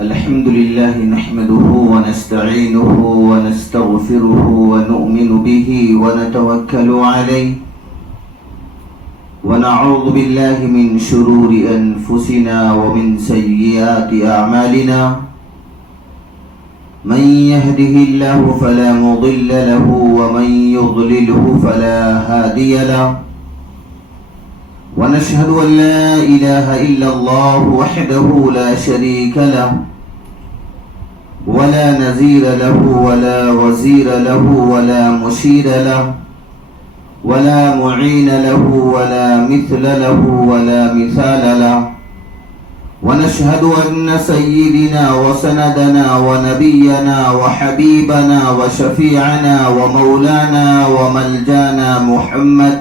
الحمد لله نحمده ونستعينه ونستغفره ونؤمن به ونتوكل عليه ونعوذ بالله من شرور أنفسنا ومن سيئات أعمالنا من يهده الله فلا مضل له ومن يضلله فلا هادي له ونشهد أن لا إله إلا الله وحده لا شريك له ولا نذير له ولا وزير له ولا مشير له ولا معين له ولا مثل له ولا مثال له ونشهد أن سيدنا وسندنا ونبينا وحبيبنا وشفيعنا ومولانا وملجانا محمد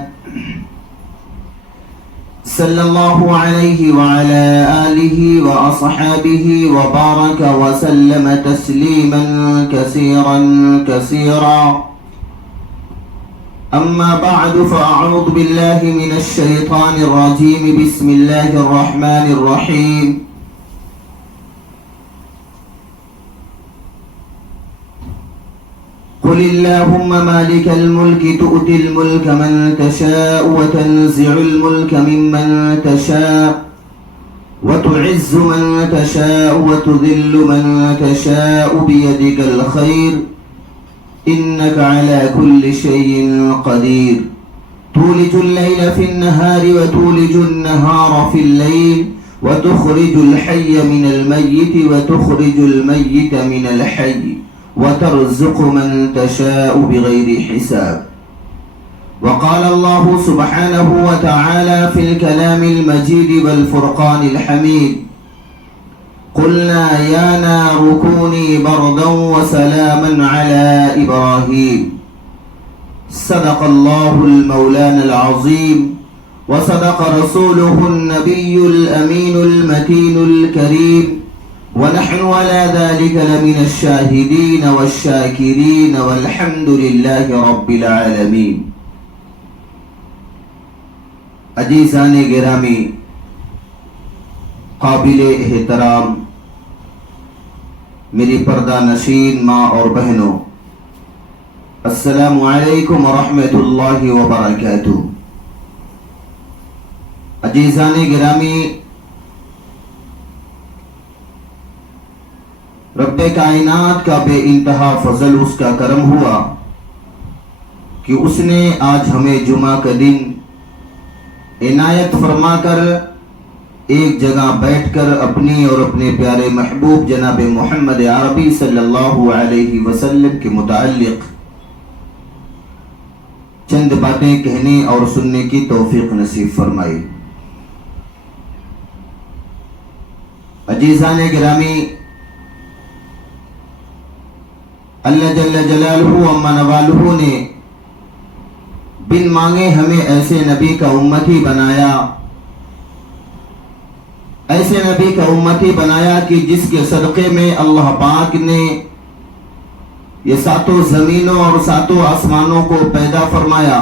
صلى الله عليه وعلى آله وأصحابه وبارك وسلم تسليما كثيرا كثيرا أما بعد فأعوذ بالله من الشيطان الرجيم بسم الله الرحمن الرحيم قل اللهم مالك الملك تؤتي الملك من تشاء وتنزع الملك ممن تشاء وتعز من تشاء وتذل من تشاء بيدك الخير إنك على كل شيء قدير تولج الليل في النهار وتولج النهار في الليل وتخرج الحي من الميت وتخرج الميت من الحي وترزق من تشاء بغير حساب وقال الله سبحانه وتعالى في الكلام المجيد والفرقان الحميد قلنا يا نار كوني بردا وسلاما على إبراهيم صدق الله المولانا العظيم وصدق رسوله النبي الأمين المتين الكريم ونحن على ذلك لمن الشاهدين والشاكرين والحمد لله رب العالمين عزیزان گرامی، قابل احترام میری پردہ نشین ماں اور بہنوں، السلام علیکم ورحمۃ اللہ وبرکاتہ۔ عزیزان گرامی، رب کائنات کا بے انتہا فضل اس کا کرم ہوا کہ اس نے آج ہمیں جمعہ کا دن عنایت فرما کر ایک جگہ بیٹھ کر اپنی اور اپنے پیارے محبوب جناب محمد عربی صلی اللہ علیہ وسلم کے متعلق چند باتیں کہنے اور سننے کی توفیق نصیب فرمائی۔ عزیزان گرامی، اللہ جل جلالہ اما نوالہ نے بن مانگے ہمیں ایسے نبی کا امتی بنایا، ایسے نبی کا امتی بنایا کہ جس کے صدقے میں اللہ پاک نے یہ ساتوں زمینوں اور ساتوں آسمانوں کو پیدا فرمایا،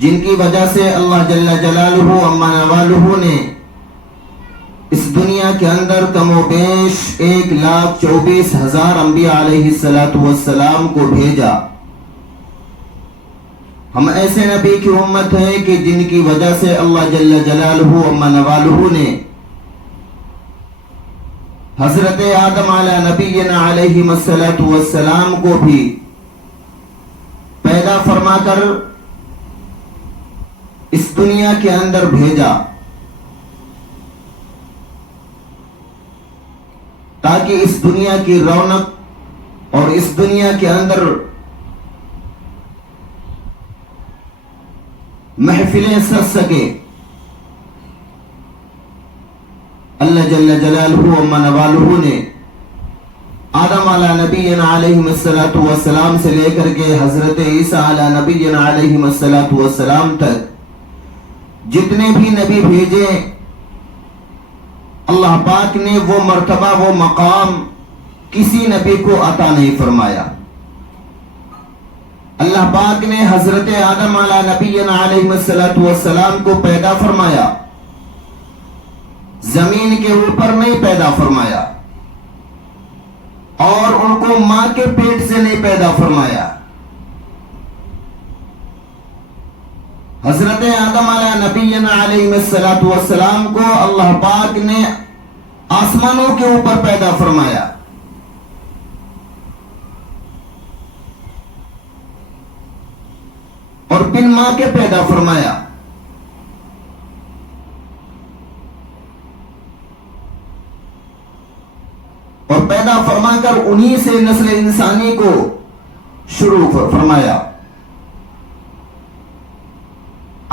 جن کی وجہ سے اللہ جل جلالہ اما نوالہ نے اس دنیا کے اندر کم و بیش 1,24,000 انبیاء علیہ السلام کو بھیجا۔ ہم ایسے نبی کی امت ہیں کہ جن کی وجہ سے اللہ جل جلالہ اما نوالہ نے حضرت آدم علی نبینا علیہ السلام کو بھی پیدا فرما کر اس دنیا کے اندر بھیجا، تاکہ اس دنیا کی رونق اور اس دنیا کے اندر محفلیں سج سکے۔ اللہ جل جلالہ اما نوالہ نے آدم علی نبینا علیہ السلام سے لے کر کے حضرت عیسیٰ علی نبینا علیہ السلام تک جتنے بھی نبی بھیجے، اللہ پاک نے وہ مرتبہ، وہ مقام کسی نبی کو عطا نہیں فرمایا۔ اللہ پاک نے حضرت آدم علیہ نبینا علیہ السلام کو پیدا فرمایا، زمین کے اوپر نہیں پیدا فرمایا اور ان کو ماں کے پیٹ سے نہیں پیدا فرمایا. حضرت آدم علیہ نبینا علیہ السلام کو اللہ پاک نے آسمانوں کے اوپر پیدا فرمایا. اور بن ماں کے پیدا فرمایا. اور پیدا فرما کر انہی سے نسل انسانی کو شروع فرمایا.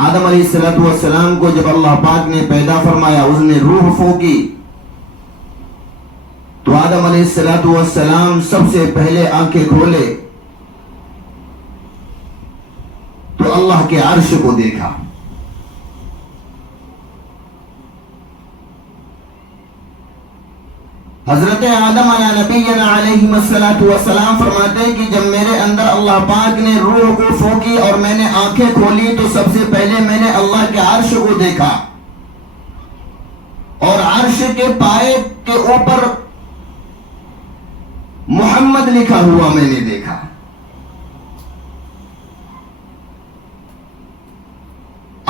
آدم علیہ السلام کو جب اللہ پاک نے پیدا فرمایا، اس نے روح پھونکی، تو آدم علیہ السلام سب سے پہلے آنکھیں کھولے تو اللہ کے عرش کو دیکھا. حضرت آدم علیہ نبینا علیہ السلام فرماتے ہیں کہ جب میرے اندر اللہ پاک نے روح کو پھونکی اور میں نے آنکھیں کھولی تو سب سے پہلے میں نے اللہ کے عرش کو دیکھا، اور عرش کے پائے کے اوپر محمد لکھا ہوا میں نے دیکھا.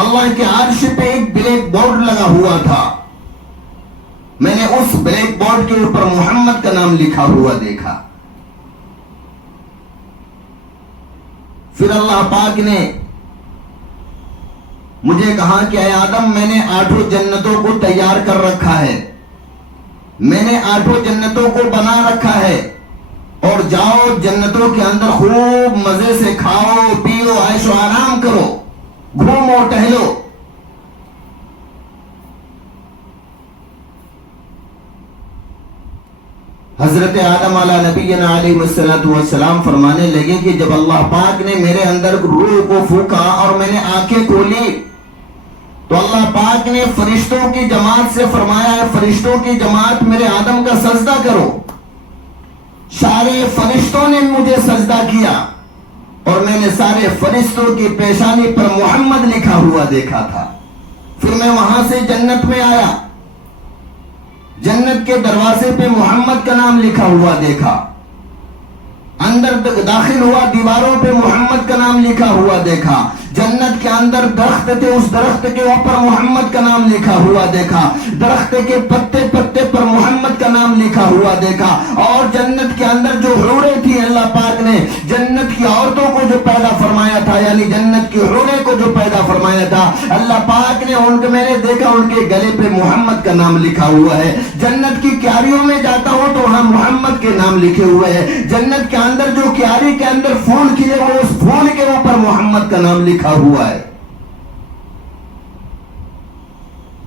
اللہ کے عرش پہ ایک بلیک بورڈ لگا ہوا تھا، میں نے اس بلیک بورڈ کے اوپر محمد کا نام لکھا ہوا دیکھا. پھر اللہ پاک نے مجھے کہا کہ اے آدم، میں نے 8 جنتوں کو تیار کر رکھا ہے، میں نے 8 جنتوں کو بنا رکھا ہے، اور جاؤ جنتوں کے اندر خوب مزے سے کھاؤ پیو عیش و آرام کرو، گھومو ٹہلو. حضرت آدم علیہ نبینا علیہ السلام فرمانے لگے کہ جب اللہ پاک نے میرے اندر روح کو پھونکا اور میں نے آنکھیں کھولی تو اللہ پاک نے فرشتوں کی جماعت سے فرمایا ہے، فرشتوں کی جماعت میرے آدم کا سجدہ کرو. سارے فرشتوں نے مجھے سجدہ کیا اور میں نے سارے فرشتوں کی پیشانی پر محمد لکھا ہوا دیکھا تھا. پھر میں وہاں سے جنت میں آیا، جنت کے دروازے پہ محمد کا نام لکھا ہوا دیکھا. اندر داخل ہوا، دیواروں پہ محمد کا نام لکھا ہوا دیکھا. جنت کے اندر درخت تھے، اس درخت کے اوپر محمد کا نام لکھا ہوا دیکھا. درخت کے پتے پتے پر محمد کا نام لکھا ہوا دیکھا. اور جنت کے اندر جو حوریں تھی، اللہ پاک نے جنت کی عورتوں کو جو پیدا فرمایا تھا، یعنی جنت کی حوریں کو جو پیدا فرمایا تھا، اللہ پاک نے ان کو، میں نے دیکھا ان کے گلے پہ محمد کا نام لکھا ہوا ہے. جنت کی کیاریوں میں جاتا ہوں تو وہاں محمد کے نام لکھے ہوئے ہیں. جنت کے اندر جو کیاری کے اندر پھول کھلے ہوئے، اس پھول کے اوپر محمد کا نام لکھا ہوا ہے.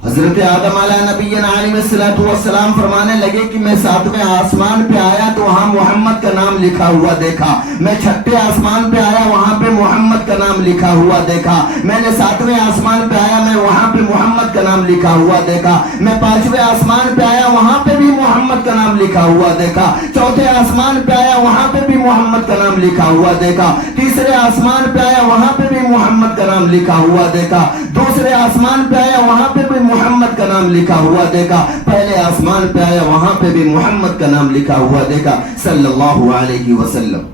حضرت آدم علیہ نبینا علیہ السلام فرمانے لگے کہ میں 7ویں آسمان پہ آیا تو وہاں محمد کا نام لکھا ہوا دیکھا. میں 6ٹھے آسمان پہ آیا، وہاں پہ محمد کا نام لکھا ہوا دیکھا. میں نے 7ویں آسمان پہ آیا، میں وہاں پہ محمد کا نام لکھا ہوا دیکھا. میں 5ویں آسمان پہ آیا، وہاں پہ بھی محمد کا نام لکھا ہوا دیکھا. 4تھے آسمان پہ آیا، وہاں پہ بھی محمد کا نام لکھا ہوا دیکھا. 3رے آسمان پہ آیا، وہاں پہ بھی محمد کا نام لکھا ہوا دیکھا. 2رے آسمان پہ آیا، وہاں پہ بھی محمد کا نام لکھا ہوا دیکھا. پہلے آسمان پہ آیا، وہاں پہ بھی محمد کا نام لکھا ہوا دیکھا صلی اللہ علیہ وسلم.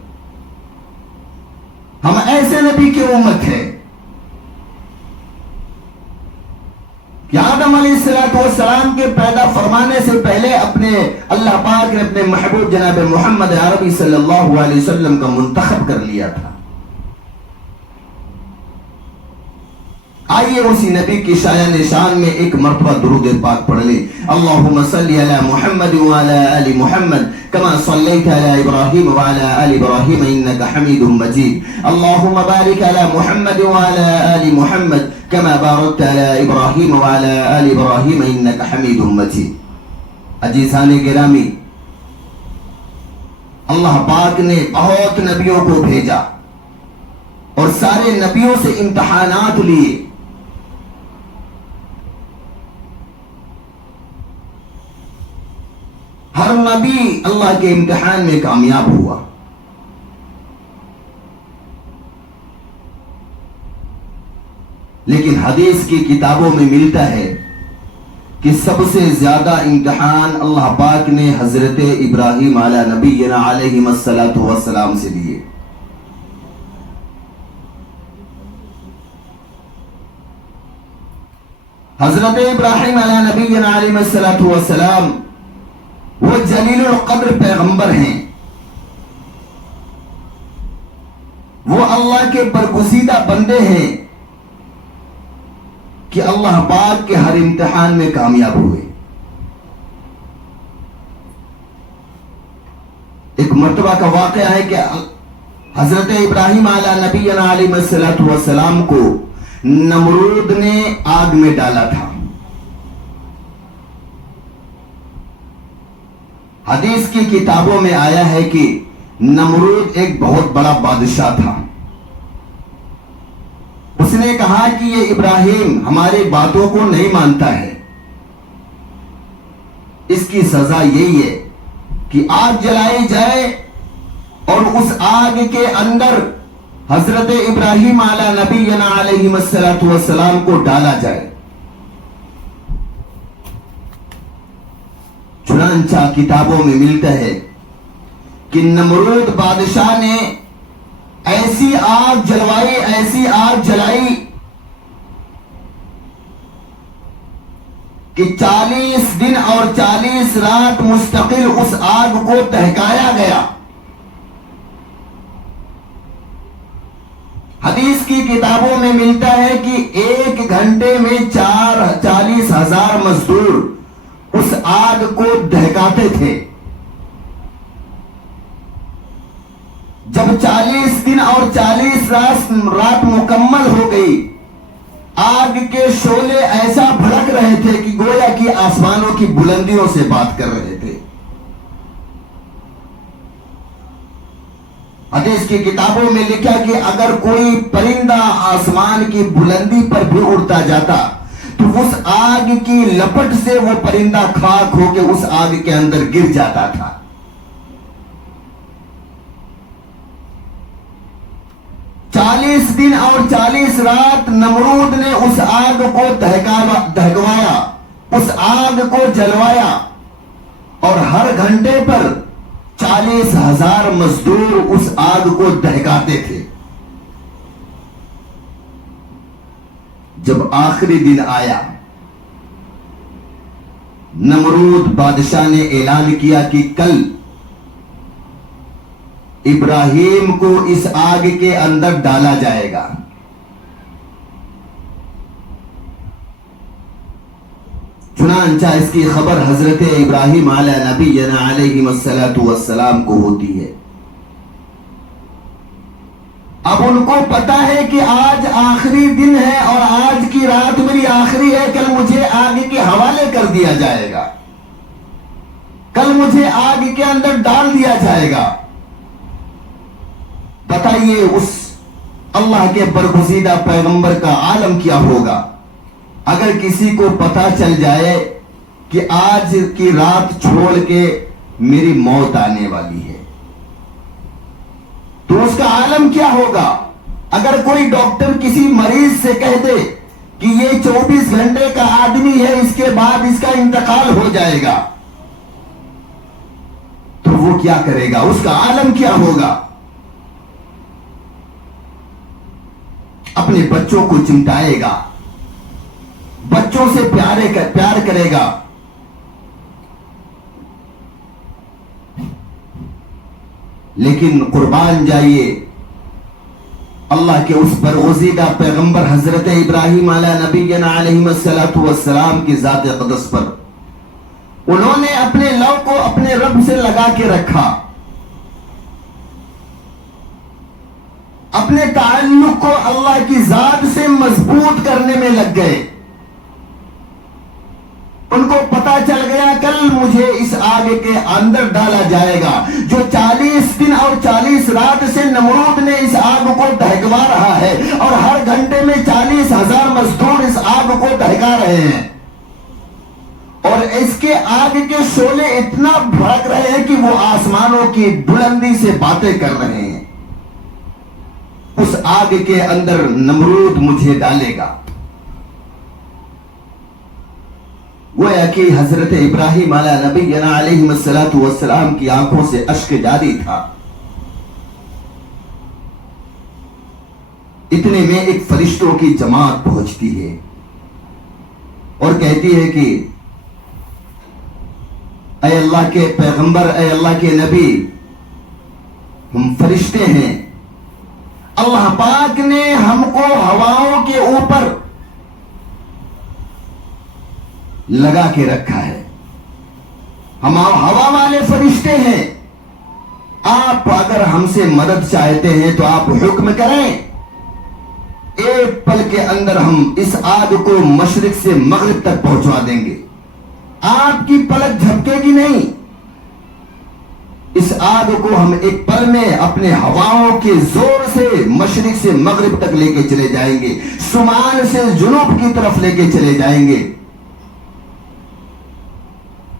ہم ایسے نبی کی امت ہے کہ آدم علیہ السلام کے پیدا فرمانے سے پہلے اپنے اللہ پاک نے اپنے محبوب جناب محمد عربی صلی اللہ علیہ وسلم کا منتخب کر لیا تھا. آئیے اسی نبی کی شایان شان میں ایک مرتبہ درود پاک پڑھ لیں. اللہم صلی علی محمد وعلی آل محمد کما صلیت علی ابراہیم وعلی آل ابراہیم انکا حمید مجید. اللہم بارک علی محمد وعلی آل محمد کما بارکت علی ابراہیم وعلی آل ابراہیم انکا حمید مجید. عزیزان گرامی، اللہ پاک نے بہت نبیوں کو بھیجا اور سارے نبیوں سے امتحانات لیے. ہر نبی اللہ کے امتحان میں کامیاب ہوا. لیکن حدیث کی کتابوں میں ملتا ہے کہ سب سے زیادہ امتحان اللہ پاک نے حضرت ابراہیم علی نبینا علیہ الصلوۃ والسلام سے لیے. حضرت ابراہیم علی نبینا علیہ الصلوۃ والسلام وہ جلیل القدر پیغمبر ہیں، وہ اللہ کے برگزیدہ بندے ہیں کہ اللہ پاک کے ہر امتحان میں کامیاب ہوئے. ایک مرتبہ کا واقعہ ہے کہ حضرت ابراہیم علی نبینا علیہ الصلوۃ والسلام کو نمرود نے آگ میں ڈالا تھا. حدیث کی کتابوں میں آیا ہے کہ نمرود ایک بہت بڑا بادشاہ تھا. اس نے کہا کہ یہ ابراہیم ہماری باتوں کو نہیں مانتا ہے، اس کی سزا یہی ہے کہ آگ جلائی جائے اور اس آگ کے اندر حضرت ابراہیم علی نبینا علیہ الصلوۃ والسلام کو ڈالا جائے. چنانچہ کتابوں میں ملتا ہے کہ نمرود بادشاہ نے ایسی آگ جلائی کہ 40 دن اور 40 رات مستقل اس آگ کو دہکایا گیا. حدیث کی کتابوں میں ملتا ہے کہ 1 گھنٹے میں 40,000 مزدور اس آگ کو دہکاتے تھے. جب 40 دن اور 40 رات مکمل ہو گئی، آگ کے شعلے ایسا بھڑک رہے تھے کہ گویا کہ آسمانوں کی بلندیوں سے بات کر رہے تھے. حدیث کی کتابوں میں لکھا کہ اگر کوئی پرندہ آسمان کی بلندی پر بھی اڑتا جاتا تو اس آگ کی لپٹ سے وہ پرندہ خاک ہو کے اس آگ کے اندر گر جاتا تھا. 40 دن اور 40 رات نمرود نے اس آگ کو دہکوایا، اس آگ کو جلوایا، اور ہر گھنٹے پر 40,000 مزدور اس آگ کو دہکاتے تھے. جب آخری دن آیا، نمرود بادشاہ نے اعلان کیا کہ کل ابراہیم کو اس آگ کے اندر ڈالا جائے گا. چنانچہ اس کی خبر حضرت ابراہیم علی نبینا علیہ الصلوۃ والسلام کو ہوتی ہے. اب ان کو پتا ہے کہ آج آخری دن ہے اور آج کی رات میری آخری ہے، کل مجھے آگ کے حوالے کر دیا جائے گا، کل مجھے آگ کے اندر ڈال دیا جائے گا. بتائیے اس اللہ کے برگزیدہ پیغمبر کا عالم کیا ہوگا اگر کسی کو پتا چل جائے کہ آج کی رات چھوڑ کے میری موت آنے والی ہے. تو اس کا عالم کیا ہوگا؟ اگر کوئی ڈاکٹر کسی مریض سے کہہ دے کہ یہ 24 گھنٹے کا آدمی ہے، اس کے بعد اس کا انتقال ہو جائے گا، تو وہ کیا کرے گا؟ اس کا عالم کیا ہوگا؟ اپنے بچوں کو چمٹائے گا، بچوں سے پیار کرے گا. لیکن قربان جائیے اللہ کے اس برگزیدہ پیغمبر حضرت ابراہیم علی نبینا علیہ الصلوۃ والسلام کی ذات اقدس پر. انہوں نے اپنے لو کو اپنے رب سے لگا کے رکھا، اپنے تعلق کو اللہ کی ذات سے مضبوط کرنے میں لگ گئے. ان کو پتا چل گیا کل مجھے اس آگ کے اندر ڈالا جائے گا. جو 40 دن اور 40 رات سے نمرود نے اس آگ کو دہکوا رہا ہے اور ہر گھنٹے میں 40,000 مزدور اس آگ کو دہکا رہے ہیں، اور اس کے آگ کے شعلے اتنا بھڑک رہے ہیں کہ وہ آسمانوں کی بلندی سے باتیں کر رہے ہیں. اس آگ کے اندر نمرود مجھے ڈالے گا. گویا کہ حضرت ابراہیم علیہ نبینا علیہ السلام کی آنکھوں سے اشک جاری تھا۔ اتنے میں ایک فرشتوں کی جماعت پہنچتی ہے اور کہتی ہے کہ اے اللہ کے پیغمبر، اے اللہ کے نبی، ہم فرشتے ہیں، اللہ پاک نے ہم کو ہواؤں کے اوپر لگا کے رکھا ہے، ہم ہوا والے فرشتے ہیں، آپ اگر ہم سے مدد چاہتے ہیں تو آپ حکم کریں، ایک پل کے اندر ہم اس آگ کو مشرق سے مغرب تک پہنچوا دیں گے، آپ کی پلک جھپکے گی نہیں، اس آگ کو ہم ایک پل میں اپنے ہواؤں کے زور سے مشرق سے مغرب تک لے کے چلے جائیں گے، شمال سے جنوب کی طرف لے کے چلے جائیں گے۔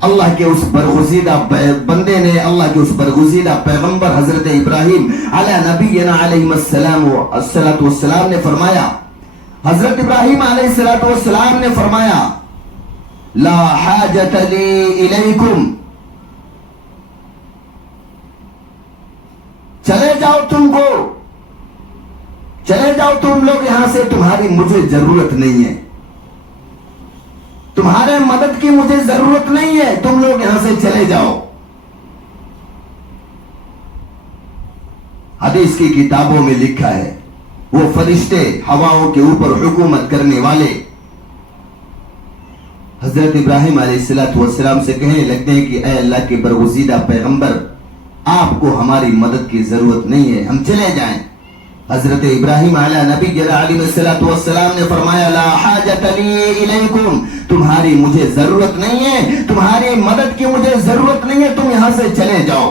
اللہ کے اس برگزیدہ بندے نے، اللہ کے اس برگزیدہ پیغمبر حضرت ابراہیم علیہ نبینا علیہ السلام نے فرمایا، حضرت ابراہیم علیہ السلام نے فرمایا لا حاجت لی الیکم، چلے جاؤ تم لوگ یہاں سے، تمہاری مجھے ضرورت نہیں ہے، تمہارے مدد کی مجھے ضرورت نہیں ہے، تم لوگ یہاں سے چلے جاؤ۔ حدیث کی کتابوں میں لکھا ہے وہ فرشتے ہواؤں کے اوپر حکومت کرنے والے حضرت ابراہیم علیہ السلام سے کہنے لگتے ہیں کہ اے اللہ کے برگزیدہ پیغمبر، آپ کو ہماری مدد کی ضرورت نہیں ہے، ہم چلے جائیں۔ حضرت ابراہیم علیہ نبی علیہ السلام نے فرمایا لا حاجت لی الیکم، تمہاری مجھے ضرورت نہیں ہے، تمہاری مدد کی مجھے ضرورت نہیں ہے، تم یہاں سے چلے جاؤ۔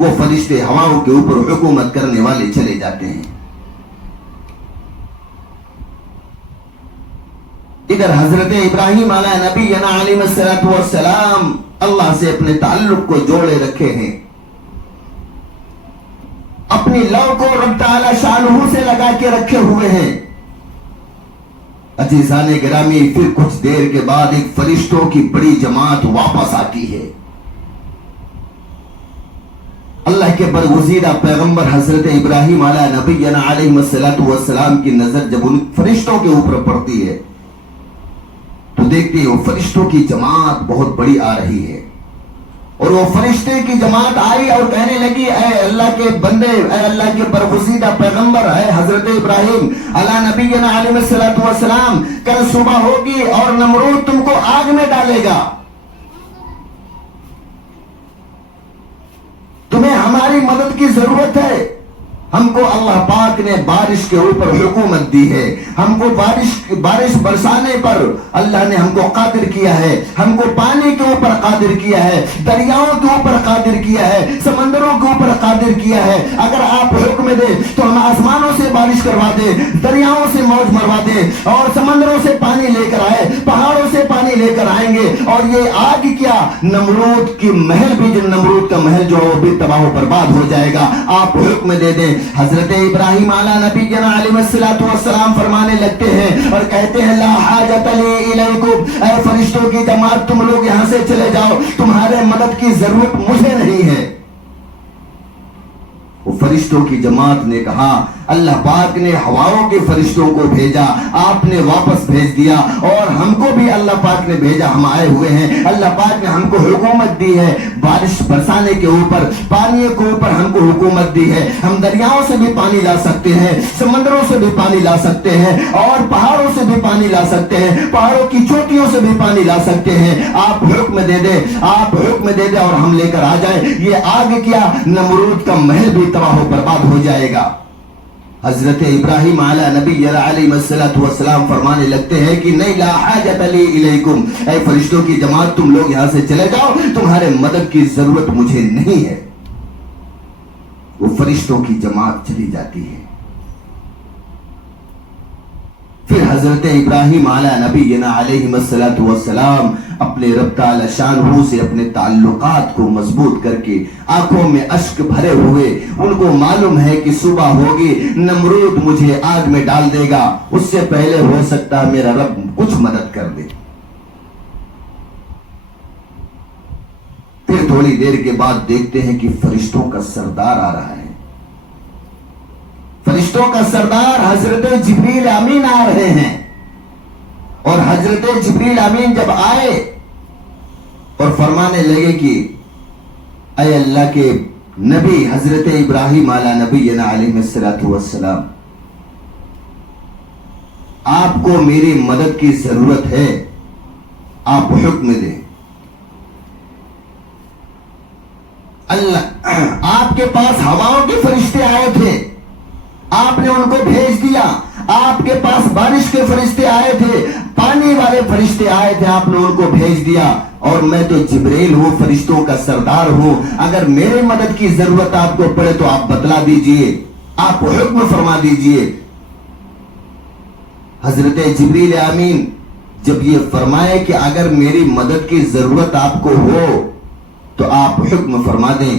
وہ فرشتے ہواؤں کے اوپر حکومت کرنے والے چلے جاتے ہیں۔ ادھر حضرت ابراہیم علیہ نبی علیہ السلام اللہ سے اپنے تعلق کو جوڑے رکھے ہیں، اپنی لو کو رب تعالی شانہ سے لگا کے رکھے ہوئے ہیں۔ عزیزان گرامی، پھر کچھ دیر کے بعد ایک فرشتوں کی بڑی جماعت واپس آتی ہے۔ اللہ کے برگزیدہ پیغمبر حضرت ابراہیم علیہ نبینا علیہ السلام کی نظر جب ان فرشتوں کے اوپر پڑتی ہے تو دیکھتے ہیں وہ فرشتوں کی جماعت بہت بڑی آ رہی ہے، اور وہ فرشتے کی جماعت آئی اور کہنے لگی اے اللہ کے بندے، اے اللہ کے برگزیدہ پیغمبر، اے حضرت ابراہیم علیہ نبینا علیہ السلام، کل صبح ہوگی اور نمرود تم کو آگ میں ڈالے گا، تمہیں ہماری مدد کی ضرورت ہے۔ ہم کو اللہ پاک نے بارش کے اوپر حکومت دی ہے، ہم کو بارش برسانے پر اللہ نے ہم کو قادر کیا ہے، ہم کو پانی کے اوپر قادر کیا ہے، دریاؤں کے اوپر قادر کیا ہے، سمندروں کے اوپر قادر کیا ہے۔ اگر آپ حکم دیں تو ہم آسمانوں سے بارش کروا دیں، دریاؤں سے موج مروا دیں، اور سمندروں سے پانی لے کر آئے، پہاڑوں سے پانی لے کر آئیں گے، اور یہ آگ کیا، نمرود کی محل بھی، جو نمرود کا محل جو وہ بھی تباہ و برباد ہو جائے گا، آپ حکم دے دیں۔ حضرت ابراہیم علیہ نبینا علیہ السلام فرمانے لگتے ہیں اور کہتے ہیں لا حاجت لی الیکم، اے فرشتوں کی جماعت، تم لوگ یہاں سے چلے جاؤ، تمہارے مدد کی ضرورت مجھے نہیں ہے۔ وہ فرشتوں کی جماعت نے کہا اللہ پاک نے ہواؤں کے فرشتوں کو بھیجا، آپ نے واپس بھیج دیا، اور ہم کو بھی اللہ پاک نے بھیجا، ہم آئے ہوئے ہیں، اللہ پاک نے ہم کو حکومت دی ہے بارش برسانے کے اوپر، پانی کے اوپر ہم کو حکومت دی ہے، ہم دریاؤں سے بھی پانی لا سکتے ہیں، سمندروں سے بھی پانی لا سکتے ہیں، اور پہاڑوں سے بھی پانی لا سکتے ہیں، پہاڑوں کی چوٹیوں سے بھی پانی لا سکتے ہیں، آپ حکم دے دیں، آپ حکم دے دیں اور ہم لے کر آ جائیں۔ یہ آگ کیا، نمرود کا محل بھی تباہ و برباد ہو جائے گا۔ حضرت ابراہیم علیہ نبی علیہ السلام فرمانے لگتے ہیں کہ نہیں، لا حاجت لی الیکم، اے فرشتوں کی جماعت، تم لوگ یہاں سے چلے جاؤ، تمہارے مدد کی ضرورت مجھے نہیں ہے۔ وہ فرشتوں کی جماعت چلی جاتی ہے۔ پھر حضرت ابراہیم علیہ نبینا علیہ السلام اپنے رب تعالی شانہ سے اپنے تعلقات کو مضبوط کر کے آنکھوں میں اشک بھرے ہوئے، ان کو معلوم ہے کہ صبح ہوگی، نمرود مجھے آگ میں ڈال دے گا، اس سے پہلے ہو سکتا ہے میرا رب کچھ مدد کر دے۔ پھر تھوڑی دیر کے بعد دیکھتے ہیں کہ فرشتوں کا سردار آ رہا ہے. فرشتوں کا سردار حضرت جبریل امین آ رہے ہیں. اور حضرت جبریل امین جب آئے اور فرمانے لگے کہ اے اللہ کے نبی حضرت ابراہیم علیہ نبینا علیہ الصلوۃ والسلام، آپ کو میری مدد کی ضرورت ہے، آپ حکم دیں. اللہ آپ کے پاس ہواؤں کے فرشتے آئے تھے، آپ نے ان کو بھیج دیا. آپ کے پاس بارش کے فرشتے آئے تھے، پانی والے فرشتے آئے تھے، آپ نے ان کو بھیج دیا. اور میں تو جبریل ہوں، فرشتوں کا سردار ہوں. اگر میرے مدد کی ضرورت آپ کو پڑے تو آپ بتلا دیجئے، آپ حکم فرما دیجئے. حضرت جبریل امین جب یہ فرمائے کہ اگر میری مدد کی ضرورت آپ کو ہو تو آپ حکم فرما دیں،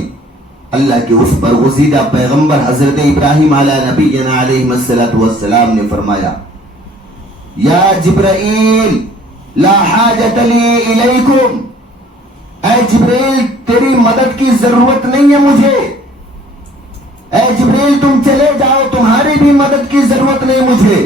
اللہ کے اس برگزیدہ پیغمبر حضرت ابراہیم علیہ نبینا علیہ الصلوۃ والسلام نے فرمایا، یا جبرائیل لا حاجت لی الیکم، اے جبریل تیری مدد کی ضرورت نہیں ہے مجھے، اے جبریل تم چلے جاؤ، تمہاری بھی مدد کی ضرورت نہیں مجھے.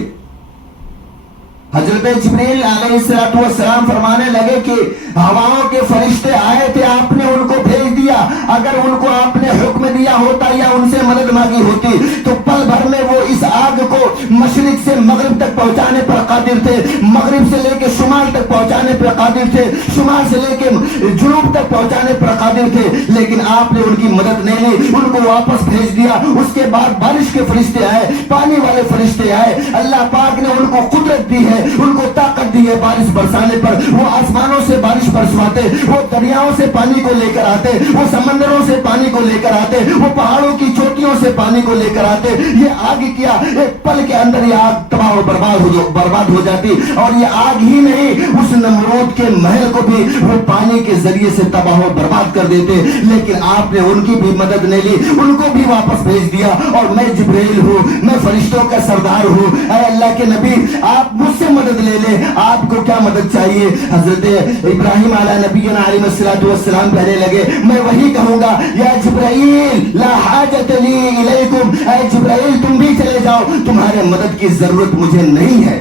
حضرت جبریل علیہ الصلوۃ والسلام فرمانے لگے کہ ہواؤں کے فرشتے آئے تھے، آپ نے ان کو بھیج دیا. اگر ان کو آپ نے حکم دیا ہوتا یا ان سے مدد مانگی ہوتی تو پل بھر میں وہ اس آگ کو مشرق سے مغرب تک پہنچانے پر قادر تھے، مغرب سے لے کے شمال تک پہنچانے پر قادر تھے، شمال سے لے کے جنوب تک پہنچانے پر قادر تھے. لیکن آپ نے ان کی مدد نہیں لی، ان کو واپس بھیج دیا. اس کے بعد بارش کے فرشتے آئے، پانی والے فرشتے آئے. اللہ پاک نے ان کو قدرت دی ہے، ان کو طاقت دی ہے بارش برسانے پر. وہ آسمانوں سے بارش برسواتے، وہ دریاؤں سے پانی کو لے کر آتے، وہ سمندروں سے پانی کو لے کر آتے، وہ پہاڑوں کی چوٹیوں سے پانی کو لے کر آتے. یہ آگ کیا ایک پل کے اندر یہ آگ تباہ و برباد ہو جاتی. اور یہ آگ ہی نہیں، اس نمرود کے محل کو بھی وہ پانی کے ذریعے سے تباہ و برباد کر دیتے. لیکن آپ نے ان کی بھی مدد نہیں لی، ان کو بھی واپس بھیج دیا. اور میں جبریل ہوں، میں فرشتوں کا سردار ہوں، اے اللہ کے نبی آپ مجھ سے مدد لے لیں، آپ کو کیا مدد چاہیے؟ حضرت ابراہیم علیہ نبینا علیہ الصلوۃ والسلام کہنے لگے، میں وہی کہوں گا، یا جبرائیل لا حاجت لی الیکم، اے جبرائیل تم بھی چلے جاؤ، تمہارے مدد کی ضرورت مجھے نہیں ہے.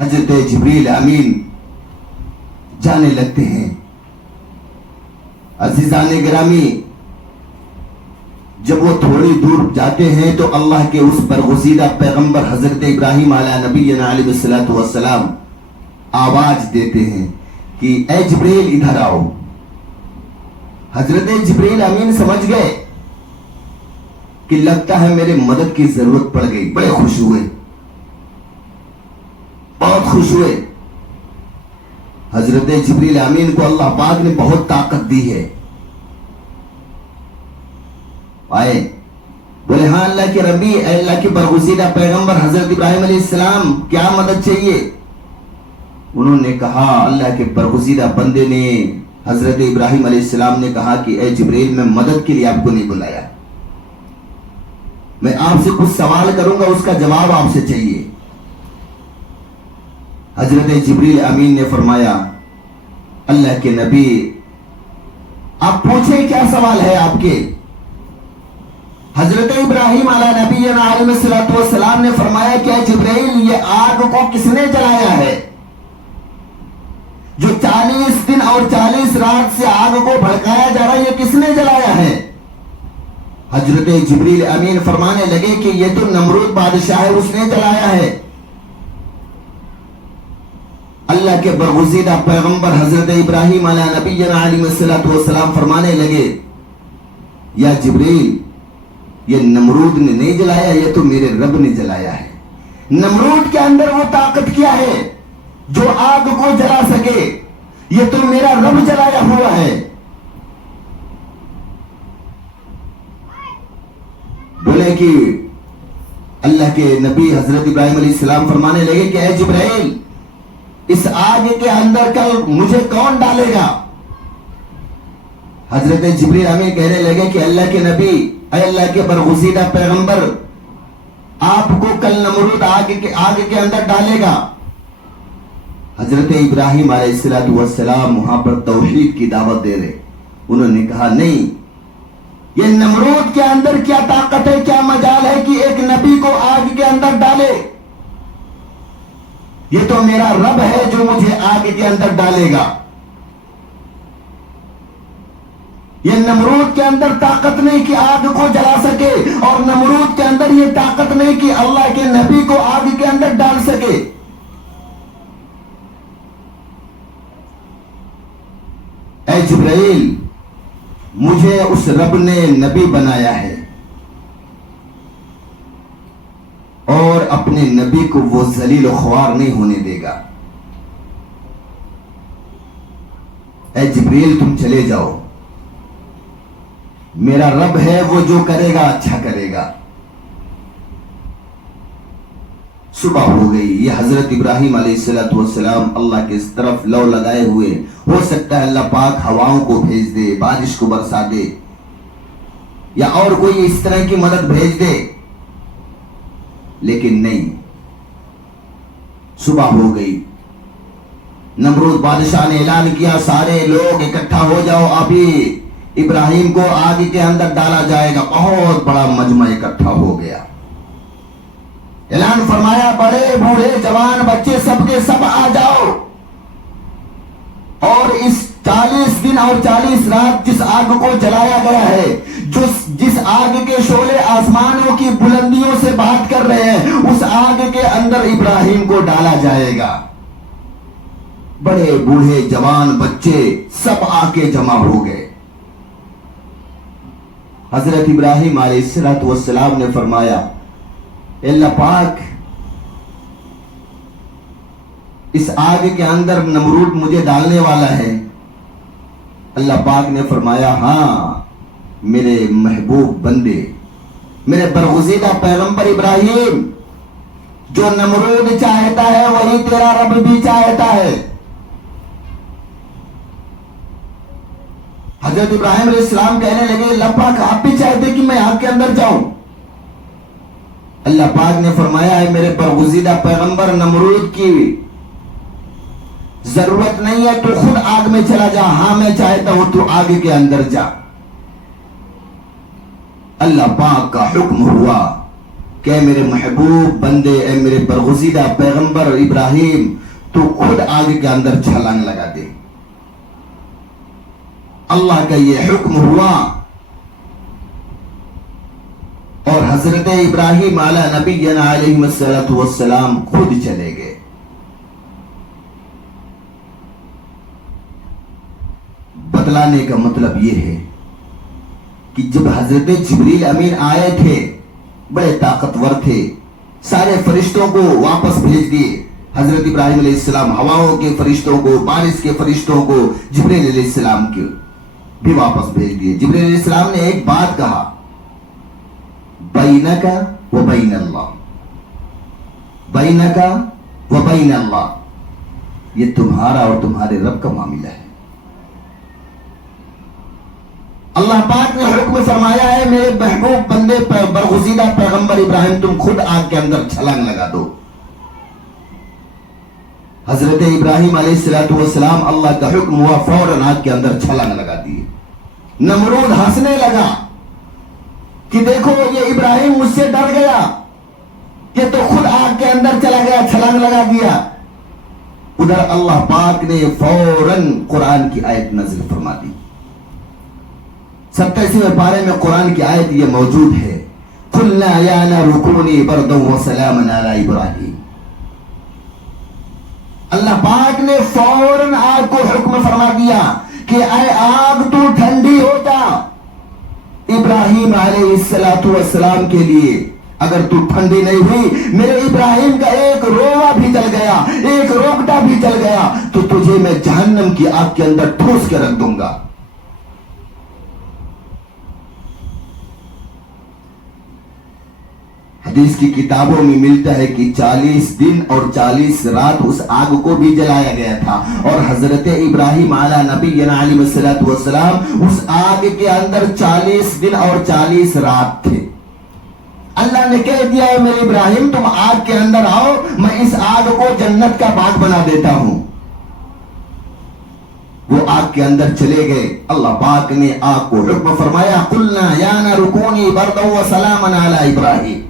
حضرت جبریل امین جانے لگتے ہیں. عزیزان گرامی، جب وہ تھوڑی دور جاتے ہیں تو اللہ کے اس برگزیدہ پیغمبر حضرت ابراہیم علیہ نبینا علیہ الصلوۃ والسلام آواز دیتے ہیں کہ اے جبریل ادھر آؤ. حضرت جبریل امین سمجھ گئے کہ لگتا ہے میرے مدد کی ضرورت پڑ گئی. بڑے خوش ہوئے، بہت خوش ہوئے. حضرت جبریل امین کو اللہ پاک نے بہت طاقت دی ہے. آئے بولے، ہاں اللہ کے ربی، اے اللہ کے برگزیدہ پیغمبر حضرت ابراہیم علیہ السلام کیا مدد چاہیے؟ انہوں نے کہا، اللہ کے برگزیدہ بندے نے حضرت ابراہیم علیہ السلام نے کہا کہ اے جبریل میں مدد کے لیے آپ کو نہیں بلایا، میں آپ سے کچھ سوال کروں گا، اس کا جواب آپ سے چاہیے. حضرت جبریل امین نے فرمایا، اللہ کے نبی آپ پوچھیں کیا سوال ہے آپ کے؟ حضرت ابراہیم علیہ نبینا علیہ الصلوۃ والسلام نے فرمایا کہ اے جبرائیل یہ آگ کو کس نے جلایا ہے جو 40 دن اور 40 رات سے آگ کو بھڑکایا جا رہا ہے، یہ کس نے جلایا ہے؟ حضرت جبریل امین فرمانے لگے کہ یہ تو نمرود بادشاہ ہے، اس نے جلایا ہے. اللہ کے برگزیدہ پیغمبر حضرت ابراہیم علیہ نبینا علیہ الصلوۃ والسلام فرمانے لگے، یا جبریل یہ نمرود نے نہیں جلایا، یہ تو میرے رب نے جلایا ہے. نمرود کے اندر وہ طاقت کیا ہے جو آگ کو جلا سکے؟ یہ تو میرا رب جلایا ہوا ہے. بولے کہ اللہ کے نبی حضرت ابراہیم علیہ السلام فرمانے لگے کہ اے جبرائیل اس آگ کے اندر کل مجھے کون ڈالے گا؟ حضرت جبریل امین کہنے لگے کہ اللہ کے نبی، اے اللہ کے برگزیدہ پیغمبر آپ کو کل نمرود آگ کے اندر ڈالے گا. حضرت ابراہیم علیہ السلام وہاں پر توحید کی دعوت دے رہے. انہوں نے کہا نہیں، یہ نمرود کے اندر کیا طاقت ہے، کیا مجال ہے کہ ایک نبی کو آگ کے اندر ڈالے؟ یہ تو میرا رب ہے جو مجھے آگ کے اندر ڈالے گا. یہ نمرود کے اندر طاقت نہیں کہ آگ کو جلا سکے، اور نمرود کے اندر یہ طاقت نہیں کہ اللہ کے نبی کو آگ کے اندر ڈال سکے. اے جبرائیل، مجھے اس رب نے نبی بنایا ہے اور اپنے نبی کو وہ ذلیل و خوار نہیں ہونے دے گا. اے جبرائیل، تم چلے جاؤ، میرا رب ہے وہ جو کرے گا اچھا کرے گا. صبح ہو گئی. یہ حضرت ابراہیم علیہ السلام اللہ کے اس طرف لو لگائے ہوئے. ہو سکتا ہے اللہ پاک ہواؤں کو بھیج دے، بارش کو برسا دے، یا اور کوئی اس طرح کی مدد بھیج دے، لیکن نہیں. صبح ہو گئی. نمرود بادشاہ نے اعلان کیا، سارے لوگ اکٹھا ہو جاؤ، ابھی ابراہیم کو آگ کے اندر ڈالا جائے گا. بہت بڑا مجمع اکٹھا ہو گیا. اعلان فرمایا، بڑے بوڑھے جوان بچے سب کے سب آ جاؤ. اور اس 40 دن اور 40 رات جس آگ کو جلایا گیا ہے، جس آگ کے شعلے آسمانوں کی بلندیوں سے بات کر رہے ہیں، اس آگ کے اندر ابراہیم کو ڈالا جائے گا. بڑے بوڑھے جوان بچے سب آ کے جمع ہو گئے. حضرت ابراہیم علیہ السلام نے فرمایا، اللہ پاک، اس آگ کے اندر نمرود مجھے ڈالنے والا ہے. اللہ پاک نے فرمایا، ہاں میرے محبوب بندے، میرے برگزیدہ پیغمبر ابراہیم، جو نمرود چاہتا ہے وہی تیرا رب بھی چاہتا ہے. حضرت ابراہیم علیہ السلام کہنے لگے، اللہ پاک آپ بھی چاہتے کہ میں آگ کے اندر جاؤں؟ اللہ پاک نے فرمایا، ہے میرے برگزیدہ پیغمبر، نمرود کی ضرورت نہیں ہے، تو خود آگ میں چلا جا. ہاں میں چاہتا ہوں تو آگ کے اندر جا. اللہ پاک کا حکم ہوا کہ میرے محبوب بندے، اے میرے برگزیدہ پیغمبر ابراہیم، تو خود آگ کے اندر چھلانگ لگا دے. اللہ کا یہ حکم ہوا اور حضرت ابراہیم علیہ نبینا علیہ السلام خود چلے گئے. بتلانے کا مطلب یہ ہے کہ جب حضرت جبریل امین آئے تھے، بڑے طاقتور تھے، سارے فرشتوں کو واپس بھیج دیے. حضرت ابراہیم علیہ السلام ہواؤں کے فرشتوں کو، بارش کے فرشتوں کو، جبریل علیہ السلام کے بھی واپس بھیج دیے. جبریل علیہ السلام نے ایک بات کہا، بینک و بین اللہ، بینک و بین اللہ، یہ تمہارا اور تمہارے رب کا معاملہ ہے. اللہ پاک نے حکم فرمایا ہے، میرے محبوب بندے برگزیدہ پیغمبر ابراہیم، تم خود آگ کے اندر چھلانگ لگا دو. حضرت ابراہیم علیہ السلام، اللہ کا حکم ہوا، فوراً آگ کے اندر چھلانگ لگا دیے. نمرود ہنسنے لگا کہ دیکھو یہ ابراہیم مجھ سے ڈر گیا، یہ تو خود آگ کے اندر چلا گیا، چھلانگ لگا دیا. ادھر اللہ پاک نے فوراً قرآن کی آیت نازل فرما دی. 27ویں پارے میں قرآن کی آیت یہ موجود ہے، قُلْنَا يَا نَارُ كُونِي بَرْدًا وَسَلَامًا عَلَىٰ إِبْرَاهِيمَ. اللہ پاک نے فوراً آگ کو حکم فرما دیا کہ اے آگ تو ٹھنڈی ہو جا. ابراہیم علیہ السلام کے لیے اگر تو ٹھنڈی نہیں ہوئی، میرے ابراہیم کا ایک رووا بھی جل گیا، ایک روکٹا بھی جل گیا، تو تجھے میں جہنم کی آگ کے اندر ٹھوس کے رکھ دوں گا. حدیث کی کتابوں میں ملتا ہے کہ 40 دن اور 40 رات اس آگ کو بھی جلایا گیا تھا، اور حضرت ابراہیم علیہ نبینا علیہ السلام اس آگ کے اندر 40 دن اور 40 رات تھے. اللہ نے کہہ دیا ہے، میرے ابراہیم تم آگ کے اندر آؤ، میں اس آگ کو جنت کا باغ بنا دیتا ہوں. وہ آگ کے اندر چلے گئے. اللہ پاک نے آگ کو حکم فرمایا قلنا یا نار کونی بردا وسلاما علی ابراہیم.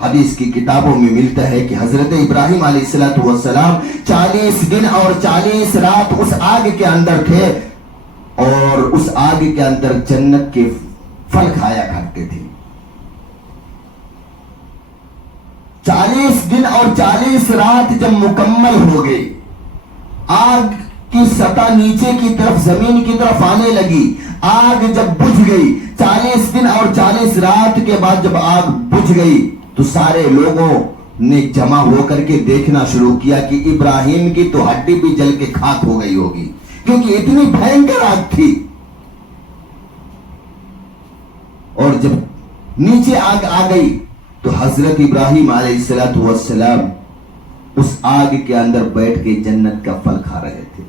حدیث کی کتابوں میں ملتا ہے کہ حضرت ابراہیم علیہ السلام 40 دن اور 40 رات اس آگ کے اندر تھے اور اس آگ کے اندر جنت کے پھل کھایا کرتے تھے. 40 دن اور 40 رات جب مکمل ہو گئی, آگ کی سطح نیچے کی طرف زمین کی طرف آنے لگی. آگ جب بجھ گئی 40 دن اور 40 رات کے بعد جب آگ بجھ گئی تو سارے لوگوں نے جمع ہو کر کے دیکھنا شروع کیا کہ ابراہیم کی تو ہڈی بھی جل کے خاک ہو گئی ہوگی, کیونکہ اتنی بھینکر آگ تھی. اور جب نیچے آگ آ گئی تو حضرت ابراہیم علیہ السلام اس آگ کے اندر بیٹھ کے جنت کا پھل کھا رہے تھے.